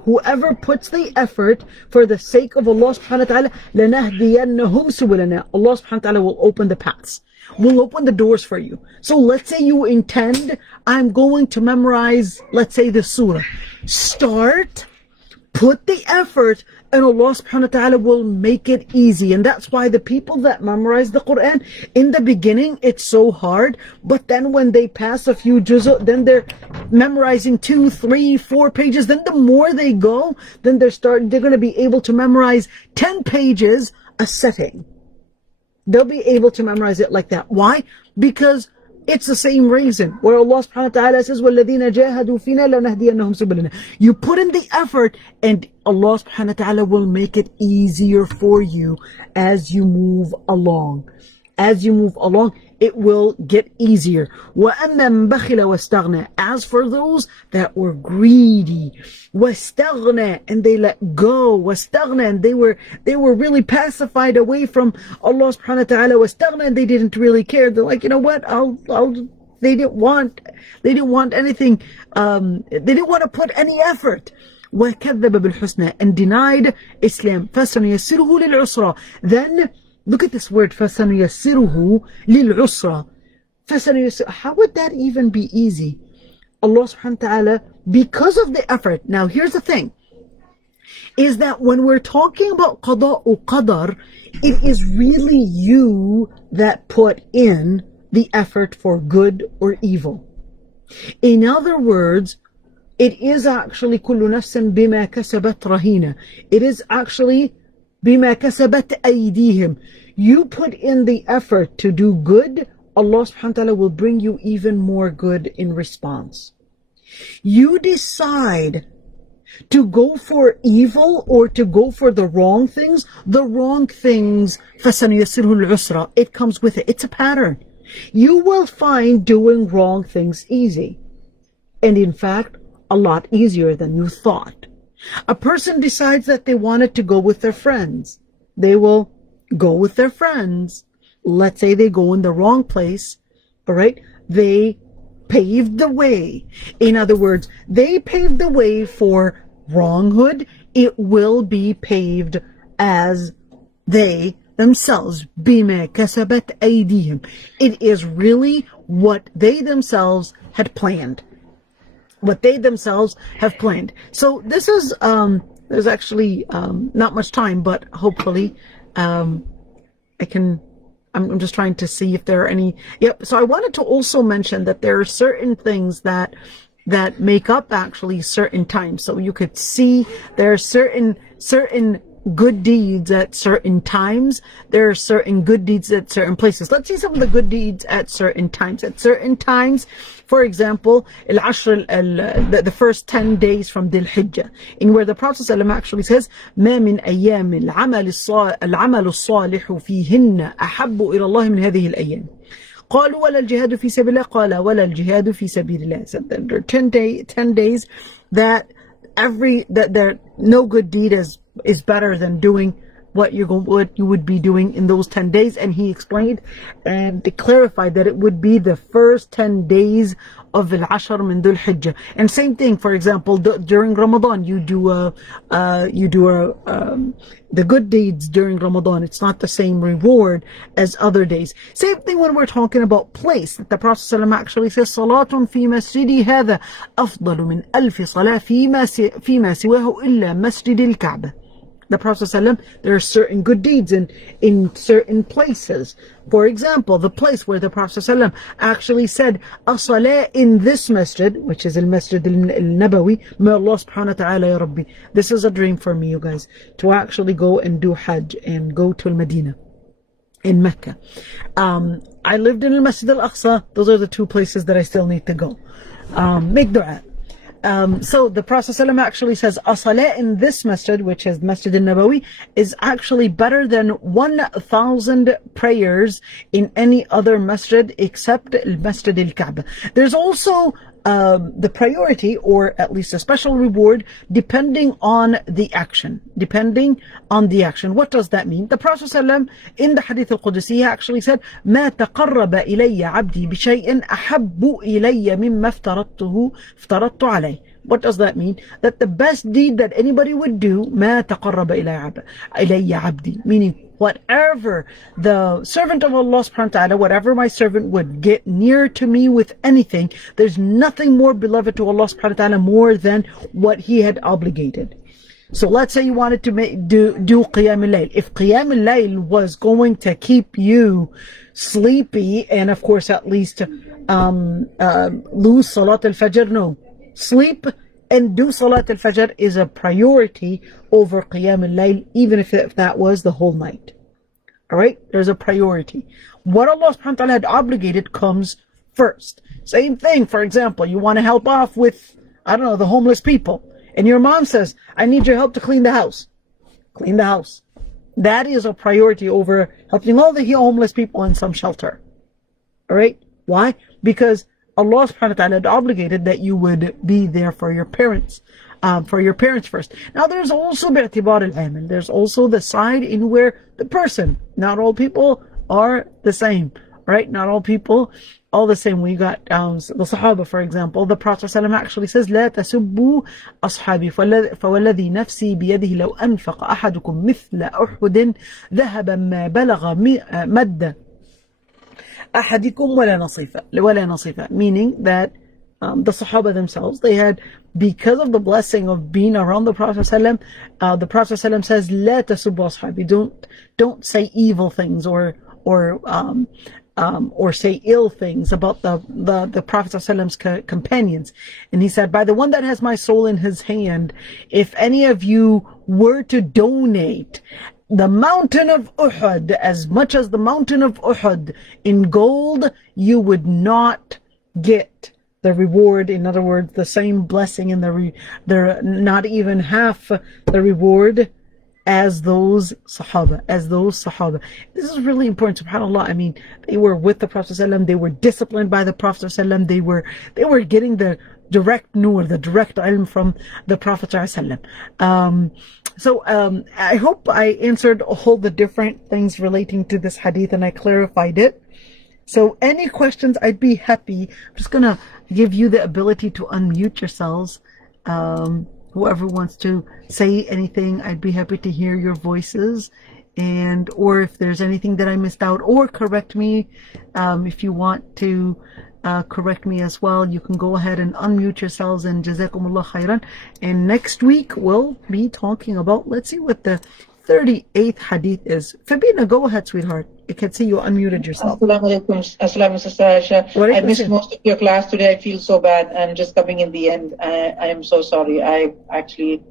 whoever puts the effort for the sake of Allah subhanahu wa ta'ala, لَنَهْدِيَنَّهُمْ سُبُلَنَا. Allah subhanahu wa ta'ala will open the paths, will open the doors for you. So let's say you intend, I'm going to memorize, let's say the surah. Start, put the effort, and Allah subhanahu wa ta'ala will make it easy. And that's why the people that memorize the Quran, in the beginning, it's so hard. But then when they pass a few juz', then they're memorizing 2, 3, 4 pages. Then the more they go, then they're going to be able to memorize 10 pages a setting. They'll be able to memorize it like that. Why? Because it's the same reason where Allah subhanahu wa ta'ala says, وَالَّذِينَ جَاهَدُوا فِينَا لَنَهْدِيَنَّهُمْ سُبُلَنَا. You put in the effort and Allah subhanahu wa ta'ala will make it easier for you as you move along. As you move along, it will get easier. وَأَمَّا مَنْ بَخِلَ وَاسْتَغْنَى. As for those that were greedy, وَاسْتَغْنَى, and they let go, وَاسْتَغْنَى, and they were really pacified away from Allah subhanahu wa ta'ala, وَاسْتَغْنَى, and they didn't really care. They're like, you know what, they didn't want anything, they didn't want to put any effort. وَكَذَّبَ بِالْحُسْنَى, and denied Islam. فَسَنُيَسِّرُهُ لِلْعُسْرَى. Then, look at this word, فَسَنُيَسِّرُهُ لِلْعُسْرَى. فَسَنُيَسِّرُهُ. How would that even be easy? Allah subhanahu wa ta'ala, because of the effort. Now, here's the thing, is that when we're talking about qada or qadar, it is really you that put in the effort for good or evil. In other words, it is actually كُلُّ نَفْسٍ بِمَا كَسَبَتْ رَهِينَةٌ. It is actually بِمَا كَسَبَتْ أَيْدِيهِمْ. You put in the effort to do good, Allah subhanahu wa ta'ala will bring you even more good in response. You decide to go for evil or to go for the wrong things, فَسَنُيَسِّرُهُ الْعُسْرَى, it comes with it. It's a pattern. You will find doing wrong things easy. And in fact, a lot easier than you thought. A person decides that they wanted to go with their friends. They will go with their friends. Let's say they go in the wrong place, all right? They paved the way. In other words, they paved the way for wronghood. It will be paved as they themselves. بِمَا كَسَبَتْ أَيْدِيهِمْ. It is really what they themselves had planned. What they themselves have planned. So this is, there's actually not much time, but hopefully I'm just trying to see if there are any. Yep. So I wanted to also mention that there are certain things that make up actually certain times. So you could see there are certain good deeds at certain times. There are certain good deeds at certain places. Let's see some of the good deeds at certain times. At certain times, for example, the first 10 days from Dhul Hijjah, in where the Prophet ﷺ actually says, ما من أيام العمل الصالح فيهن أحب إلى الله من هذه الأيام. قالوا ولا الجهاد في سبيل الله قال ولا الجهاد في سبيل الله. So there are 10 days that no good deed is better than doing what you would be doing in those 10 days. And he explained and clarified that it would be the first 10 days of Al-Ashr min Dhul Hijjah. And same thing, for example, during Ramadan, you do the good deeds during Ramadan. It's not the same reward as other days. Same thing when we're talking about place. That the Prophet ﷺ actually says, Salatun fi masjidi hadha afdalu min alfi salah fima siwahu illa masjid al-Ka'bah. The Prophet ﷺ, there are certain good deeds in certain places. For example, the place where the Prophet ﷺ actually said, a salah in this masjid, which is al-Masjid al-Nabawi, may Allah subhanahu wa ta'ala ya Rabbi. This is a dream for me, you guys, to actually go and do Hajj and go to Al-Madinah in Mecca. I lived in al-Masjid al-Aqsa. Those are the two places that I still need to go. Make dua. So the Prophet ﷺ actually says, a salah in this masjid, which is Masjid al-Nabawi, is actually better than 1,000 prayers in any other masjid except al-Masjid al-Kaaba. There's also the priority, or at least a special reward, depending on the action. What does that mean? The Prophet ﷺ, in the Hadith al-Qudsi, actually said, ما تقرب إلي عبدي بشيء أحب إلي مما افترضت عليه. What does that mean? That the best deed that anybody would do, ما تقرب إلي عبدي, meaning whatever the servant of Allah subhanahu wa ta'ala, whatever my servant would get near to me with anything, there's nothing more beloved to Allah subhanahu wa ta'ala more than what he had obligated. So let's say you wanted to do Qiyam al-Layl. If Qiyam al-Layl was going to keep you sleepy, and of course at least lose Salat al-Fajr, no. Sleep and do Salat al-Fajr is a priority over Qiyam al-Layl, even if that was the whole night. Alright? There's a priority. What Allah subhanahu wa ta'ala had obligated comes first. Same thing, for example, you want to help off with, I don't know, the homeless people. And your mom says, I need your help to clean the house. Clean the house. That is a priority over helping all the homeless people in some shelter. Alright? Why? Because Allah subhanahu wa ta'ala had obligated that you would be there for your parents. First. Now there's also bi'tibar al-amal. There's also the side in where the person, not all people are the same. Right? Not all people all the same. We got the Sahaba, for example. The Prophet ﷺ actually says, لا تسبوا أصحابي فوالذي نفسي بيده لو أنفق أحدكم مثل أحد ذهبا ما بلغ مد أحدكم ولا نصيفة. Meaning that the Sahaba themselves, they had, because of the blessing of being around the Prophet ﷺ, the Prophet ﷺ says, لا تسبوا أصحابي. Don't say evil things or say ill things about the Prophet ﷺ's companions. And he said, by the one that has my soul in his hand, if any of you were to donate the mountain of Uhud, as much as the mountain of Uhud in gold, you would not get the reward. In other words, the same blessing and the not even half the reward as those Sahaba. This is really important, subhanAllah. I mean, they were with the Prophet ﷺ, they were disciplined by the Prophet ﷺ, they were getting the direct nur, the direct ilm from the Prophet ﷺ. I hope I answered all the different things relating to this hadith and I clarified it. So any questions, I'd be happy. I'm just gonna give you the ability to unmute yourselves. Whoever wants to say anything, I'd be happy to hear your voices, or if there's anything that I missed out, or correct me. If you want to correct me as well, you can go ahead and unmute yourselves, and jazakumullah khairan. And next week we'll be talking about, let's see what the 38th hadith is. Fabina, go ahead, sweetheart. I can see you unmuted yourself. Assalamu alaikum, Sister Aysha. I missed most of your class today. I feel so bad. I'm just coming in the end. I am so sorry. I actually,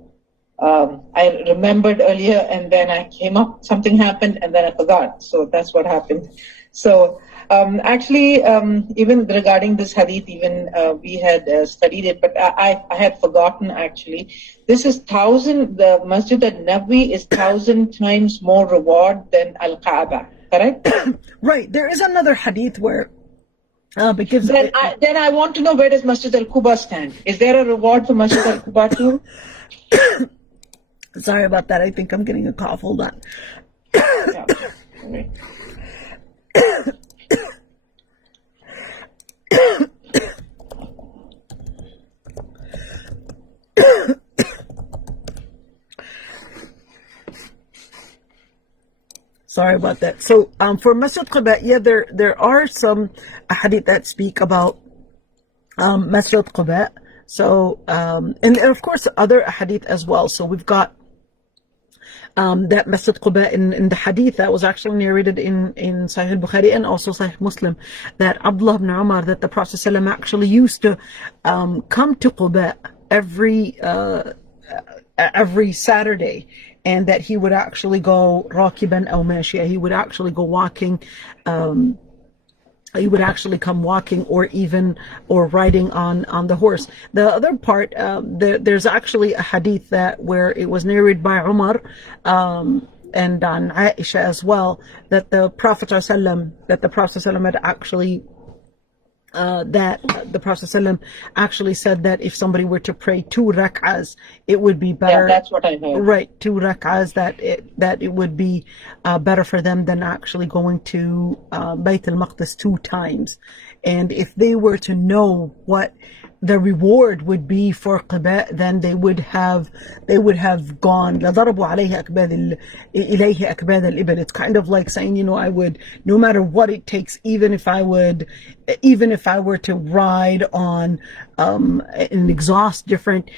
I remembered earlier and then I came up, something happened and then I forgot. So that's what happened. So actually, even regarding this hadith, even we had studied it, but I had forgotten actually. This is the Masjid al-Nabawi is 1,000 times more reward than Al-Kaaba, correct? Right. There is another hadith where because then I want to know, where does Masjid al-Quba stand? Is there a reward for Masjid al-Quba too? Sorry about that. I think I'm getting a cough. Hold on. Yeah. Okay. Sorry about that. So for Masjid Quba, yeah, there are some hadith that speak about Masjid Quba. So and of course other hadith as well. So we've got that Masjid Quba in the hadith that was actually narrated in Sahih al-Bukhari and also Sahih Muslim, that Abdullah ibn Umar, that the Prophet ﷺ actually used to come to Quba every Saturday, and that he would actually go rakiban aw mashia, he would actually go walking, he would actually come walking or riding on the horse. The other part, there's actually a hadith where it was narrated by Umar and on Aysha as well, that the Prophet ﷺ had actually the Prophet ﷺ actually said that if somebody were to pray 2 rak'ahs, it would be better. Yeah, that's what I heard. Right, 2 rak'ahs, that it would be better for them than actually going to Bayt al-Maqdis 2 times. And if they were to know what the reward would be for Quba, then they would have gone. لَضَرَبُوا عَلَيْهِ إِلَيْهِ أَكْبَادَ الْإِبِلِ. It's kind of like saying, I would, no matter what it takes, even if I were to ride on and exhaust different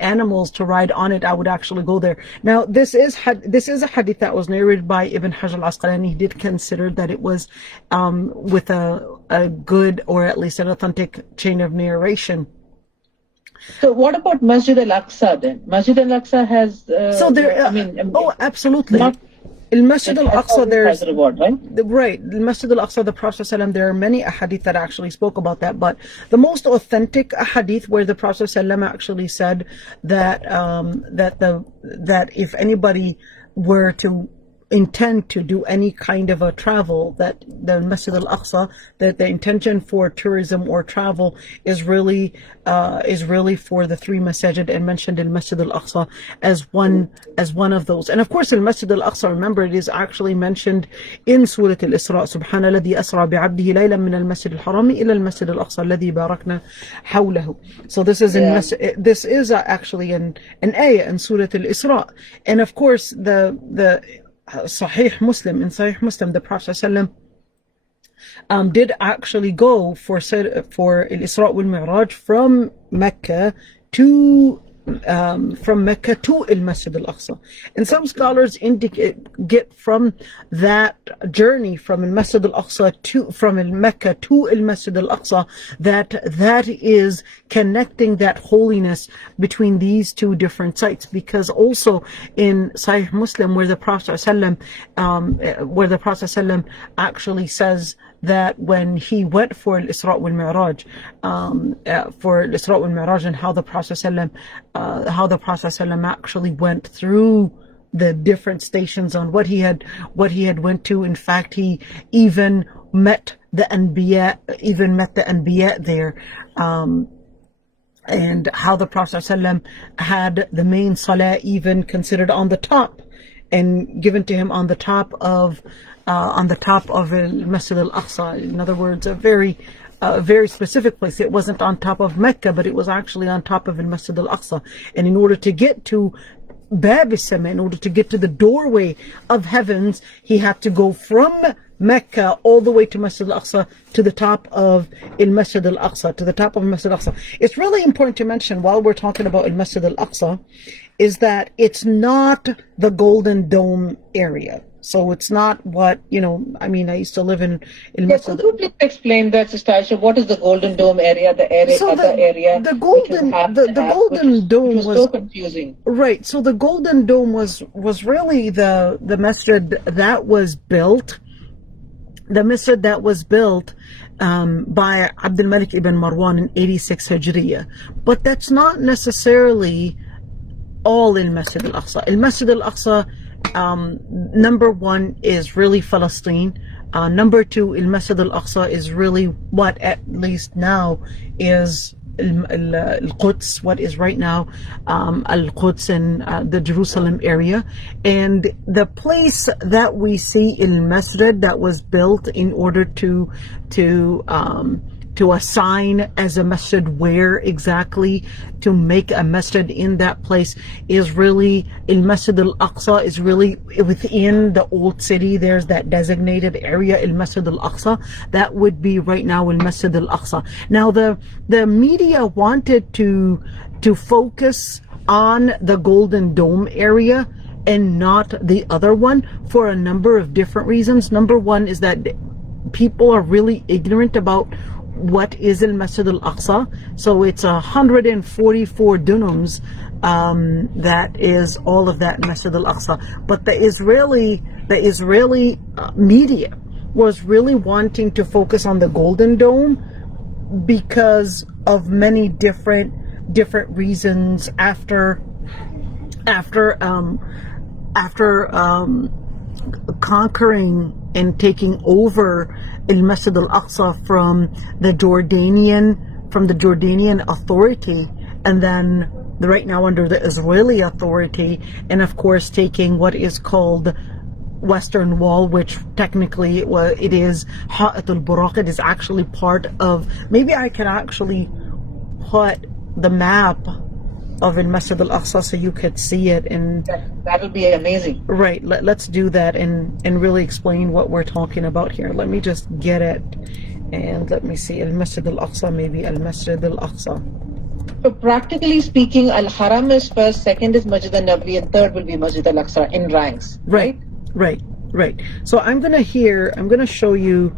animals to ride on it, I would actually go there. Now this is a hadith that was narrated by Ibn Hajar al-Asqalani. He did consider that it was with a good, or at least an authentic chain of narration. So what about Masjid al-Aqsa then? Masjid al-Aqsa has oh, absolutely. Al-Masjid al-Aqsa, there's reward, right? Right, Masjid al-Aqsa, the Prophet ﷺ, there are many ahadith that actually spoke about that, but the most authentic ahadith where the Prophet ﷺ actually said that that if anybody were to intend to do any kind of a travel, that the Masjid al-Aqsa, that the intention for tourism or travel is really for the 3 masajid, and mentioned in Masjid al-Aqsa as one of those. And of course, in Masjid al-Aqsa, remember, it is actually mentioned in Surah al-Isra, Subhana alladhi asra bi'abdihi laylan min al-masjid al-harami ila al-masjid al-Aqsa alladhi barakna hawlahu. So this is this is actually an ayah in Surah al-Isra. And of course, the Sahih Muslim, the Prophet ﷺ did actually go for Al-Isra wal Mi'raj from Mecca to Mecca to al-Masjid al-Aqsa. And some scholars get from that journey from al-Masjid al-Aqsa from Mecca to al-Masjid al-Aqsa that is connecting that holiness between these two different sites, because also in Sahih Muslim where the Prophet ﷺ actually says that when he went for Al-Isra wal Mi'raj, and how the Prophet ﷺ actually went through the different stations on what he had went to. In fact, he even met the Anbiya there, and how the Prophet ﷺ had the main salah even considered on the top and given to him on the top of Masjid al-Aqsa. In other words, a very specific place. It wasn't on top of Mecca, but it was actually on top of Masjid al-Aqsa. And in order to get to Bab al-Sama, in order to get to the doorway of heavens, he had to go from Mecca all the way to Masjid al-Aqsa, to the top of Masjid al-Aqsa, It's really important to mention while we're talking about Masjid al-Aqsa is that it's not the Golden Dome area. So it's not what, I used to live in Masjid. Could you please explain that, Sister Aysha? What is the Golden Dome area, the Golden Dome was so confusing. Right. So the Golden Dome was really the masjid that was built. The masjid that was built by Abdul Malik ibn Marwan in 86 Hijriya. But that's not necessarily all in Masjid al-Aqsa. Masjid al-Aqsa, number one, is really Palestine. Number two, Masjid al-Aqsa is really what at least now is Al-Quds, what is right now Al-Quds and the Jerusalem area. And the place that we see in Masjid that was built in order to assign as a masjid where exactly to make a masjid in that place is really Masjid al-Aqsa, is really within the old city. There's that designated area, Masjid al-Aqsa, that would be right now Masjid al-Aqsa. Now the media wanted to focus on the Golden Dome area and not the other one for a number of different reasons. Number one is that people are really ignorant about what is Masjid al-Aqsa. So it's 144 dunums, that is all of that Masjid al-Aqsa. But the Israeli media was really wanting to focus on the Golden Dome because of many different reasons after conquering and taking over Masjid al-Aqsa from the Jordanian Authority, and then right now under the Israeli Authority, and of course taking what is called Western Wall, which technically it is Ha'at al-Buraq. It is actually part of, maybe I can actually put the map of Masjid al-Aqsa so you could see it, and that would be amazing. Right, let's do that and really explain what we're talking about here. Let me just get it, and let me see. Masjid al-Aqsa, maybe Masjid al-Aqsa. So practically speaking, Al-Haram is first, second is Masjid al-Nabawi, and third will be Masjid al-Aqsa in ranks. Right. So I'm gonna show you,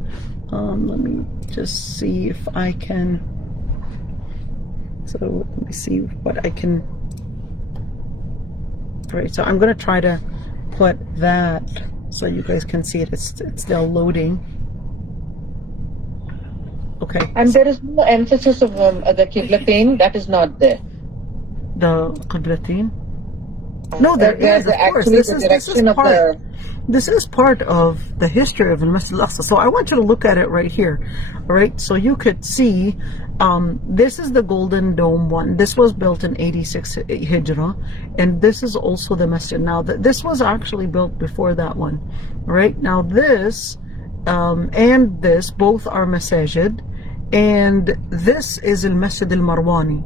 let me just see if I can. So let me see what I can. Right, so I'm going to try to put that so you guys can see it. It's still loading. Okay. And there is no emphasis of the Qiblatain. That is not there. The Qiblatain? No, there is, of course. This is part of the history of Masjid al-Aqsa. So I want you to look at it right here. All right, so you could see this is the Golden Dome one. This was built in 86 Hijrah, and this is also the masjid. Now, this was actually built before that one. All right, now this and this both are masajid, and this is al-Masjid al-Marwani.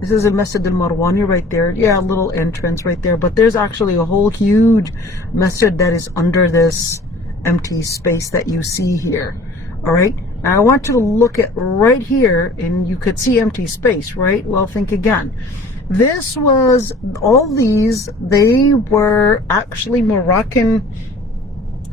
This is a Masjid al-Marwani right there. Yeah, a little entrance right there. But there's actually a whole huge masjid that is under this empty space that you see here. All right. Now I want you to look at right here, and you could see empty space, right? Well, think again. this was, all these, they were actually Moroccan.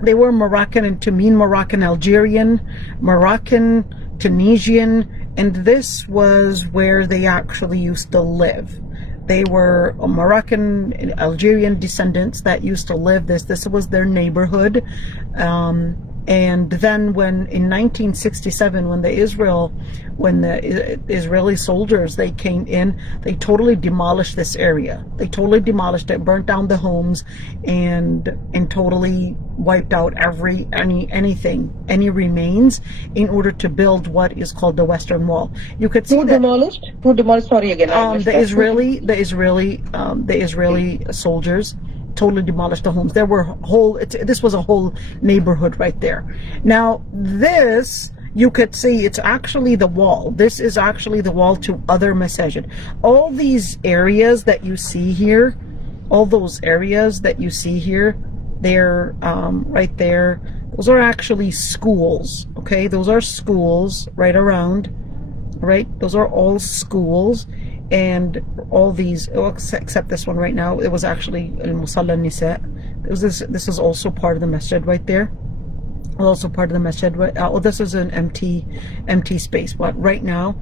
They were Moroccan and Tamim, Moroccan, Algerian, Moroccan, Tunisian, and this was where they actually used to live. They were Moroccan, Algerian descendants that used to live this. This was their neighborhood. And then when in 1967, when the Israeli soldiers, they came in, they totally demolished this area. They totally demolished it, burnt down the homes, and totally wiped out any remains in order to build what is called the Western Wall. You could see Who demolished? Sorry again. The Israeli soldiers totally demolished the homes. There were this was a whole neighborhood right there. Now this, you could see, it's actually the wall. This is actually the wall to other masajid. All these areas that you see here, all those areas that you see here, they're right there. Those are actually schools, okay? Those are schools right around, right? Those are all schools. And all these, except this one right now, it was actually Musalla Nisa. This is also part of the masjid right there. Also part of the masjid. Oh, this is an empty space. But right now,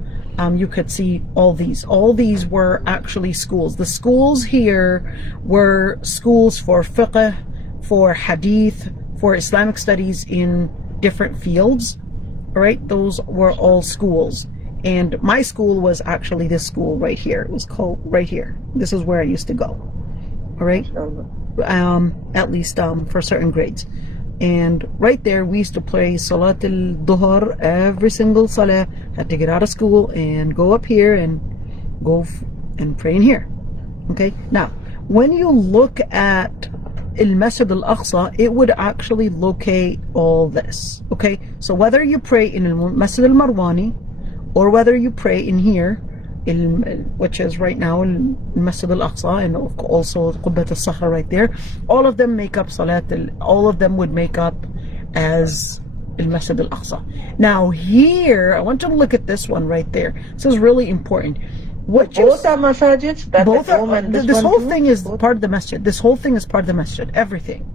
you could see all these. All these were actually schools. The schools here were schools for fiqh, for hadith, for Islamic studies in different fields. All right, those were all schools. And my school was actually this school right here. It was called right here. This is where I used to go. All right. At least for certain grades. And right there, we used to play Salat al-Dhuhr every single Salah. Had to get out of school and go up here and go and pray in here. Okay. Now, when you look at Al-Masjid Al-Aqsa, it would actually locate all this. Okay. So whether you pray in Al-Masjid Al-Marwani, or whether you pray in here, which is right now Masjid Al-Aqsa, and also Qubbat Al-Sakhra right there, all of them make up all of them would make up as Masjid Al-Aqsa. Now here, I want you to look at this one right there. This is really important. Both are masajids? This whole thing is part of the masjid. This whole thing is part of the masjid. Everything.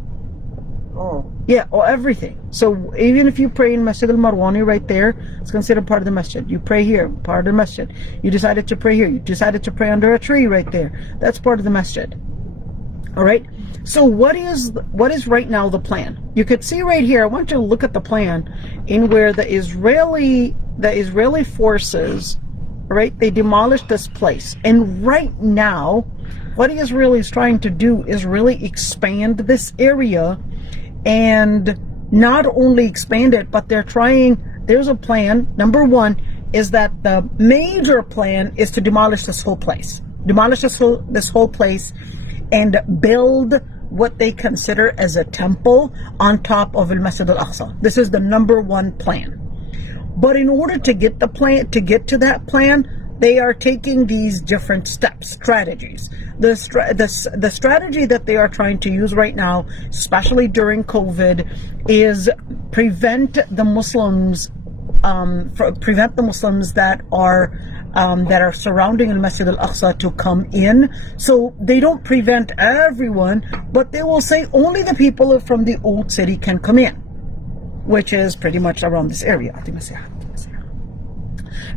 Oh. Yeah, or everything. So even if you pray in Masjid al-Marwani right there, it's considered part of the masjid. You pray here, part of the masjid. You decided to pray here. You decided to pray under a tree right there. That's part of the masjid. All right. So what is right now the plan? You could see right here. I want you to look at the plan in where the Israeli forces, right? They demolished this place, and right now, what Israel is trying to do is really expand this area. And not only expand it, but there's a plan. Number one is that the major plan is to demolish this whole place. Demolish this whole place and build what they consider as a temple on top of Al-Masjid Al-Aqsa. This is the number one plan. But in order to get to that plan, they are taking these different steps, strategies. The strategy that they are trying to use right now, especially during COVID, is prevent the Muslims that are surrounding Al-Masjid Al-Aqsa to come in. So they don't prevent everyone, but they will say only the people from the old city can come in, which is pretty much around this area.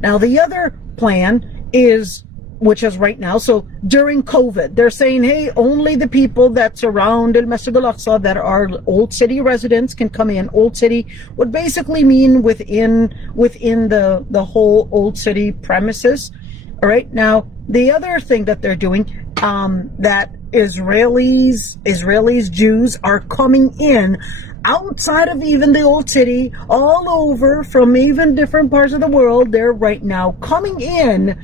Now the other plan is, which is right now, so during COVID, they're saying, hey, only the people that surround Al-Masjid Al-Aqsa that are old city residents can come in. Old city would basically mean within the whole old city premises. All right. Now, the other thing that they're doing, that Israelis, Jews are coming in outside of even the old city, all over from even different parts of the world. They're right now coming in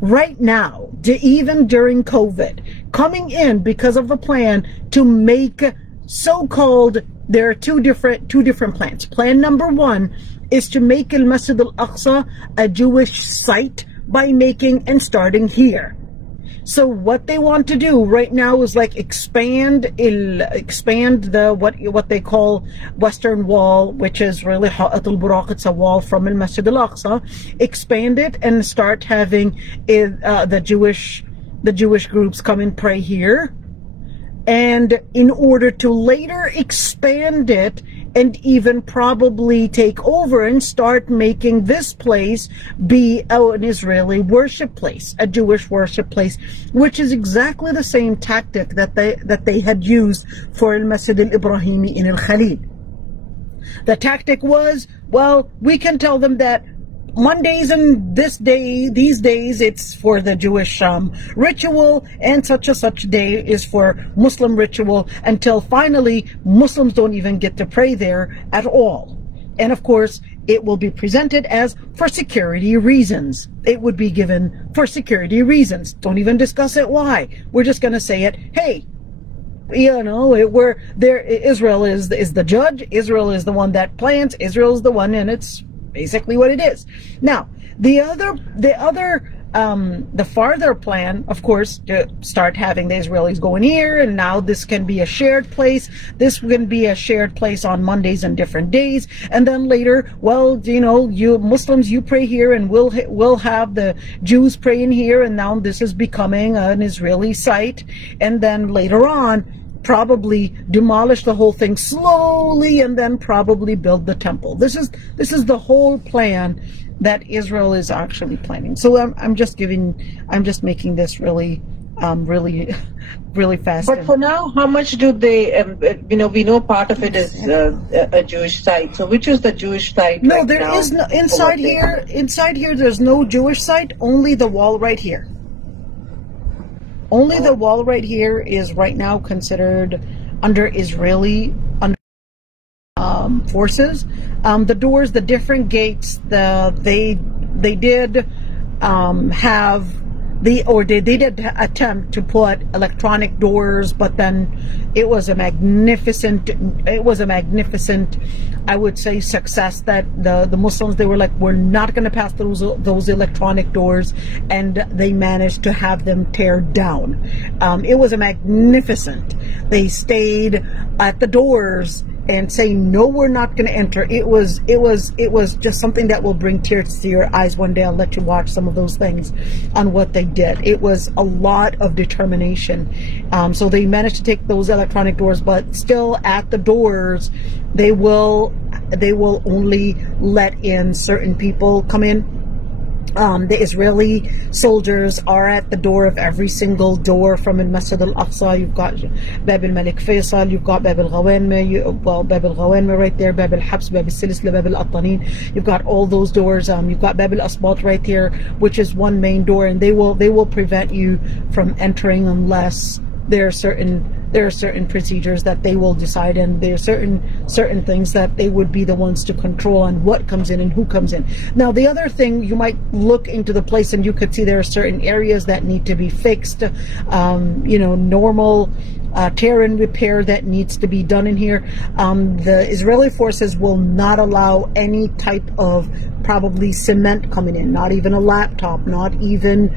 right now, even during COVID, coming in because of the plan to make so-called, there are two different plans. Plan number one is to make Al-Masjid Al-Aqsa a Jewish site by making and starting here. So what they want to do right now is like expand the what they call Western Wall, which is really Ha'at al-Buraq. It's a wall from Al-Masjid Al-Aqsa. Expand it and start having the the Jewish groups come and pray here. And in order to later expand it and even probably take over and start making this place be an Israeli worship place, a Jewish worship place, which is exactly the same tactic that they had used for Al-Masjid Al-Ibrahimi in Al-Khalid. The tactic was, well, we can tell them that Mondays and these days, it's for the Jewish ritual, and such and such day is for Muslim ritual, until finally Muslims don't even get to pray there at all. And of course, it will be presented as for security reasons. It would be given for security reasons. Don't even discuss it why. We're just going to say it, hey, you know, we're there. Israel is the judge. Israel is the one that plans. Israel is the one, and it's basically what it is. Now, the farther plan, of course, to start having the Israelis going here, and now this can be a shared place. This can be a shared place on Mondays and different days, and then later, well, you know, you Muslims, you pray here, and we'll have the Jews praying here, and now this is becoming an Israeli site, and then later on, probably demolish the whole thing slowly and then probably build the temple. This is the whole plan that Israel is actually planning. So I'm just making this really fast. But for now, how much do they, you know, we know part of it is a Jewish site. So which is the Jewish site? No, right there now? is no, inside here there's no Jewish site, only the wall right here. Only the wall right here is right now considered under Israeli forces. The doors, the different gates, they did they did attempt to put electronic doors, but then it was a magnificent, I would say, success that the Muslims, they were like, we're not going to pass those electronic doors, and they managed to have them tear down. It was a magnificent. They stayed at the doors and saying, no, we're not going to enter. It was just something that will bring tears to your eyes one day. I'll let you watch some of those things on what they did. It was a lot of determination. So they managed to take those electronic doors, but still at the doors, they will only let in certain people come in. The Israeli soldiers are at the door of every single door from Al-Masjid Al-Aqsa. You've got Bab al-Malik Faisal, you've got Bab al-Ghawanma, Bab al-Ghawanma right there, Bab al-Habs, Bab al-Silisla, Bab al-Attanin. You've got all those doors. You've got Bab al-Asbat right there, which is one main door, and they will prevent you from entering unless there are certain procedures that they will decide, and there are certain things that they would be the ones to control on what comes in and who comes in. Now, the other thing, you might look into the place and you could see there are certain areas that need to be fixed. You know, normal tear and repair that needs to be done in here. The Israeli forces will not allow any type of probably cement coming in, not even a laptop, not even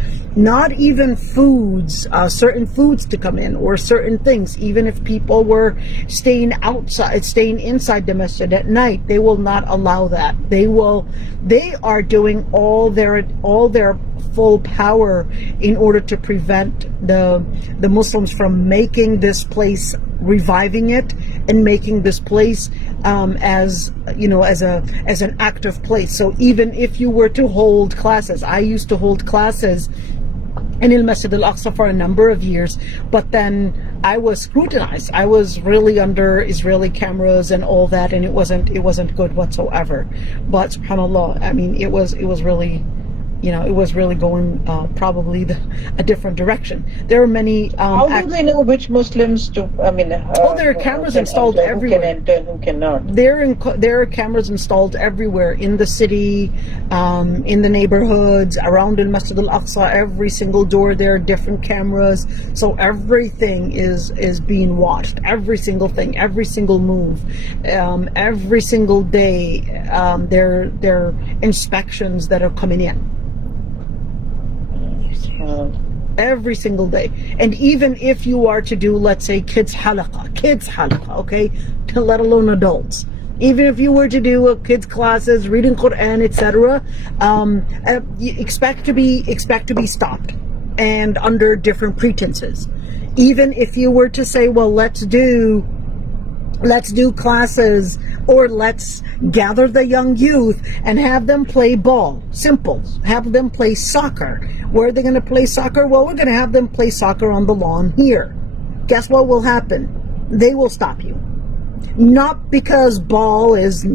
foods, certain foods to come in, or certain things. Even if people were staying inside the masjid at night, they will not allow that. They are doing all their full power in order to prevent the Muslims from making this place, reviving it, and making this place as an active place. So even if you were to hold classes, I used to hold classes in Al-Masjid Al-Aqsa for a number of years, but then I was scrutinized. I was really under Israeli cameras and all that, and it wasn't good whatsoever. But subhanAllah, I mean, it was really, you know, it was really going probably a different direction. There are many. How do they know which Muslims to? I mean, there are cameras installed everywhere. Who can enter, who cannot? There are cameras installed everywhere in the city, in the neighborhoods, around Al-Masjid Al-Aqsa. Every single door there are different cameras, so everything is being watched. Every single thing, every single move, every single day. There are inspections that are coming in. Every single day. And even if you are to do, let's say, kids halaqah, okay, let alone adults, even if you were to do kids classes, reading Quran, etc., expect to be stopped. and under different pretenses. Even if you were to say, well, let's do classes, or let's gather the young youth and have them play ball. Simple. Have them play soccer. Where are they going to play soccer? Well, we're going to have them play soccer on the lawn here. Guess what will happen? They will stop you. Not because ball is,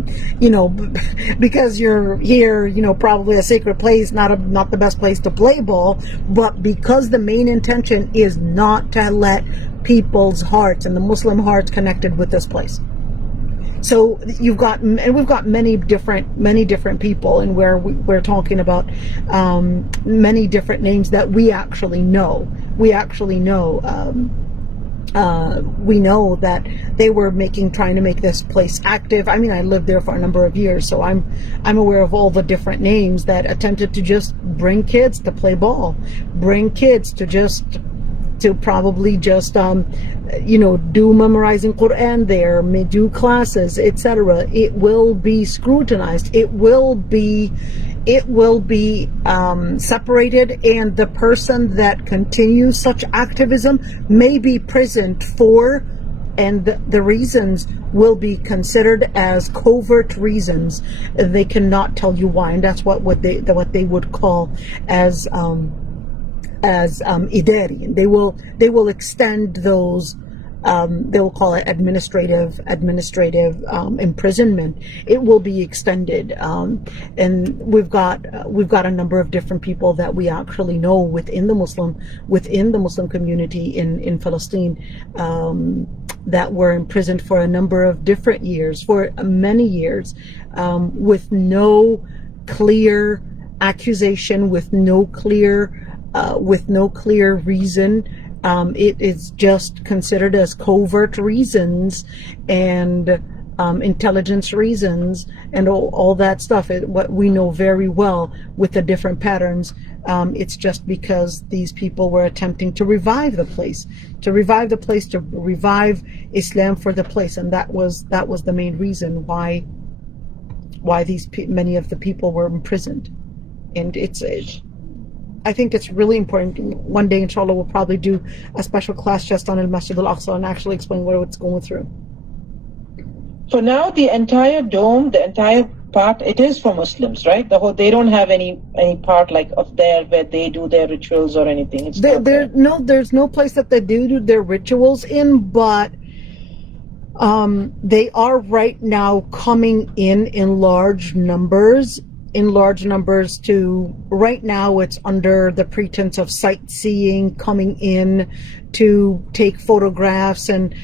because you're here, probably a sacred place, not the best place to play ball, but because the main intention is not to let people's hearts and the Muslim hearts connected with this place. So we've got many different people, and where we're talking about many different names that we actually know. We know that they were trying to make this place active. I mean, I lived there for a number of years, so I'm aware of all the different names that attempted to just bring kids to play ball, bring kids to probably just do memorizing Quran there, do classes, etc. It will be scrutinized. It will be separated, and the person that continues such activism may be prisoned for, and the reasons will be considered as covert reasons. They cannot tell you why, and that's what they would call as idari. They will extend those. They will call it administrative imprisonment. It will be extended, and we've got a number of different people that we actually know within the Muslim community in Palestine that were imprisoned for a number of different years, for many years, with no clear accusation, with no clear reason. It is just considered as covert reasons and intelligence reasons and all that stuff. What we know very well with the different patterns, it's just because these people were attempting to revive the place, to revive Islam for the place, and that was the main reason why many of the people were imprisoned. And I think it's really important. One day, inshallah, we'll probably do a special class just on Al-Masjid Al-Aqsa and actually explain what it's going through. So now the entire dome, the entire part, it is for Muslims, right? They don't have any part like of there where they do their rituals or anything. There's no place that they do their rituals in, but they are right now coming in large numbers. Right now it's under the pretense of sightseeing, coming in to take photographs and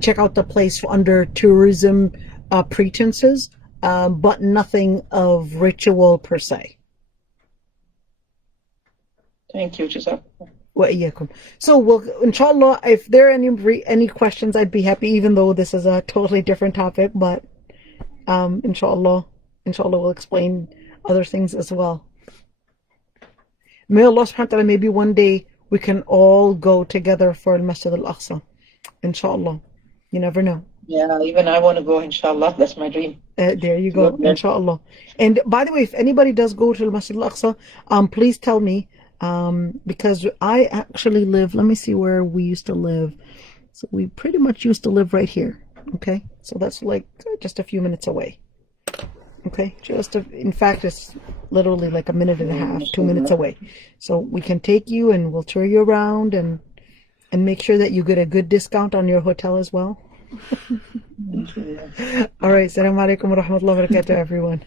check out the place under tourism pretenses, but nothing of ritual per se. Thank you, Jazak. So inshallah, if there are any questions, I'd be happy, even though this is a totally different topic, but inshallah we'll explain other things as well. May Allah subhanahu wa ta'ala, maybe one day we can all go together for Al-Masjid Al-Aqsa. Inshallah. You never know. Yeah, even I want to go, inshallah. That's my dream. There you go, inshallah. And by the way, if anybody does go to Al-Masjid Al-Aqsa, please tell me, because I actually live, let me see where we used to live. So we pretty much used to live right here. Okay, so that's like just a few minutes away. Okay, in fact, it's literally like a minute and a half, 2 minutes away. So we can take you and we'll tour you around and make sure that you get a good discount on your hotel as well. All right, Assalamu alaikum wa rahmatullahi wa barakatuh, everyone.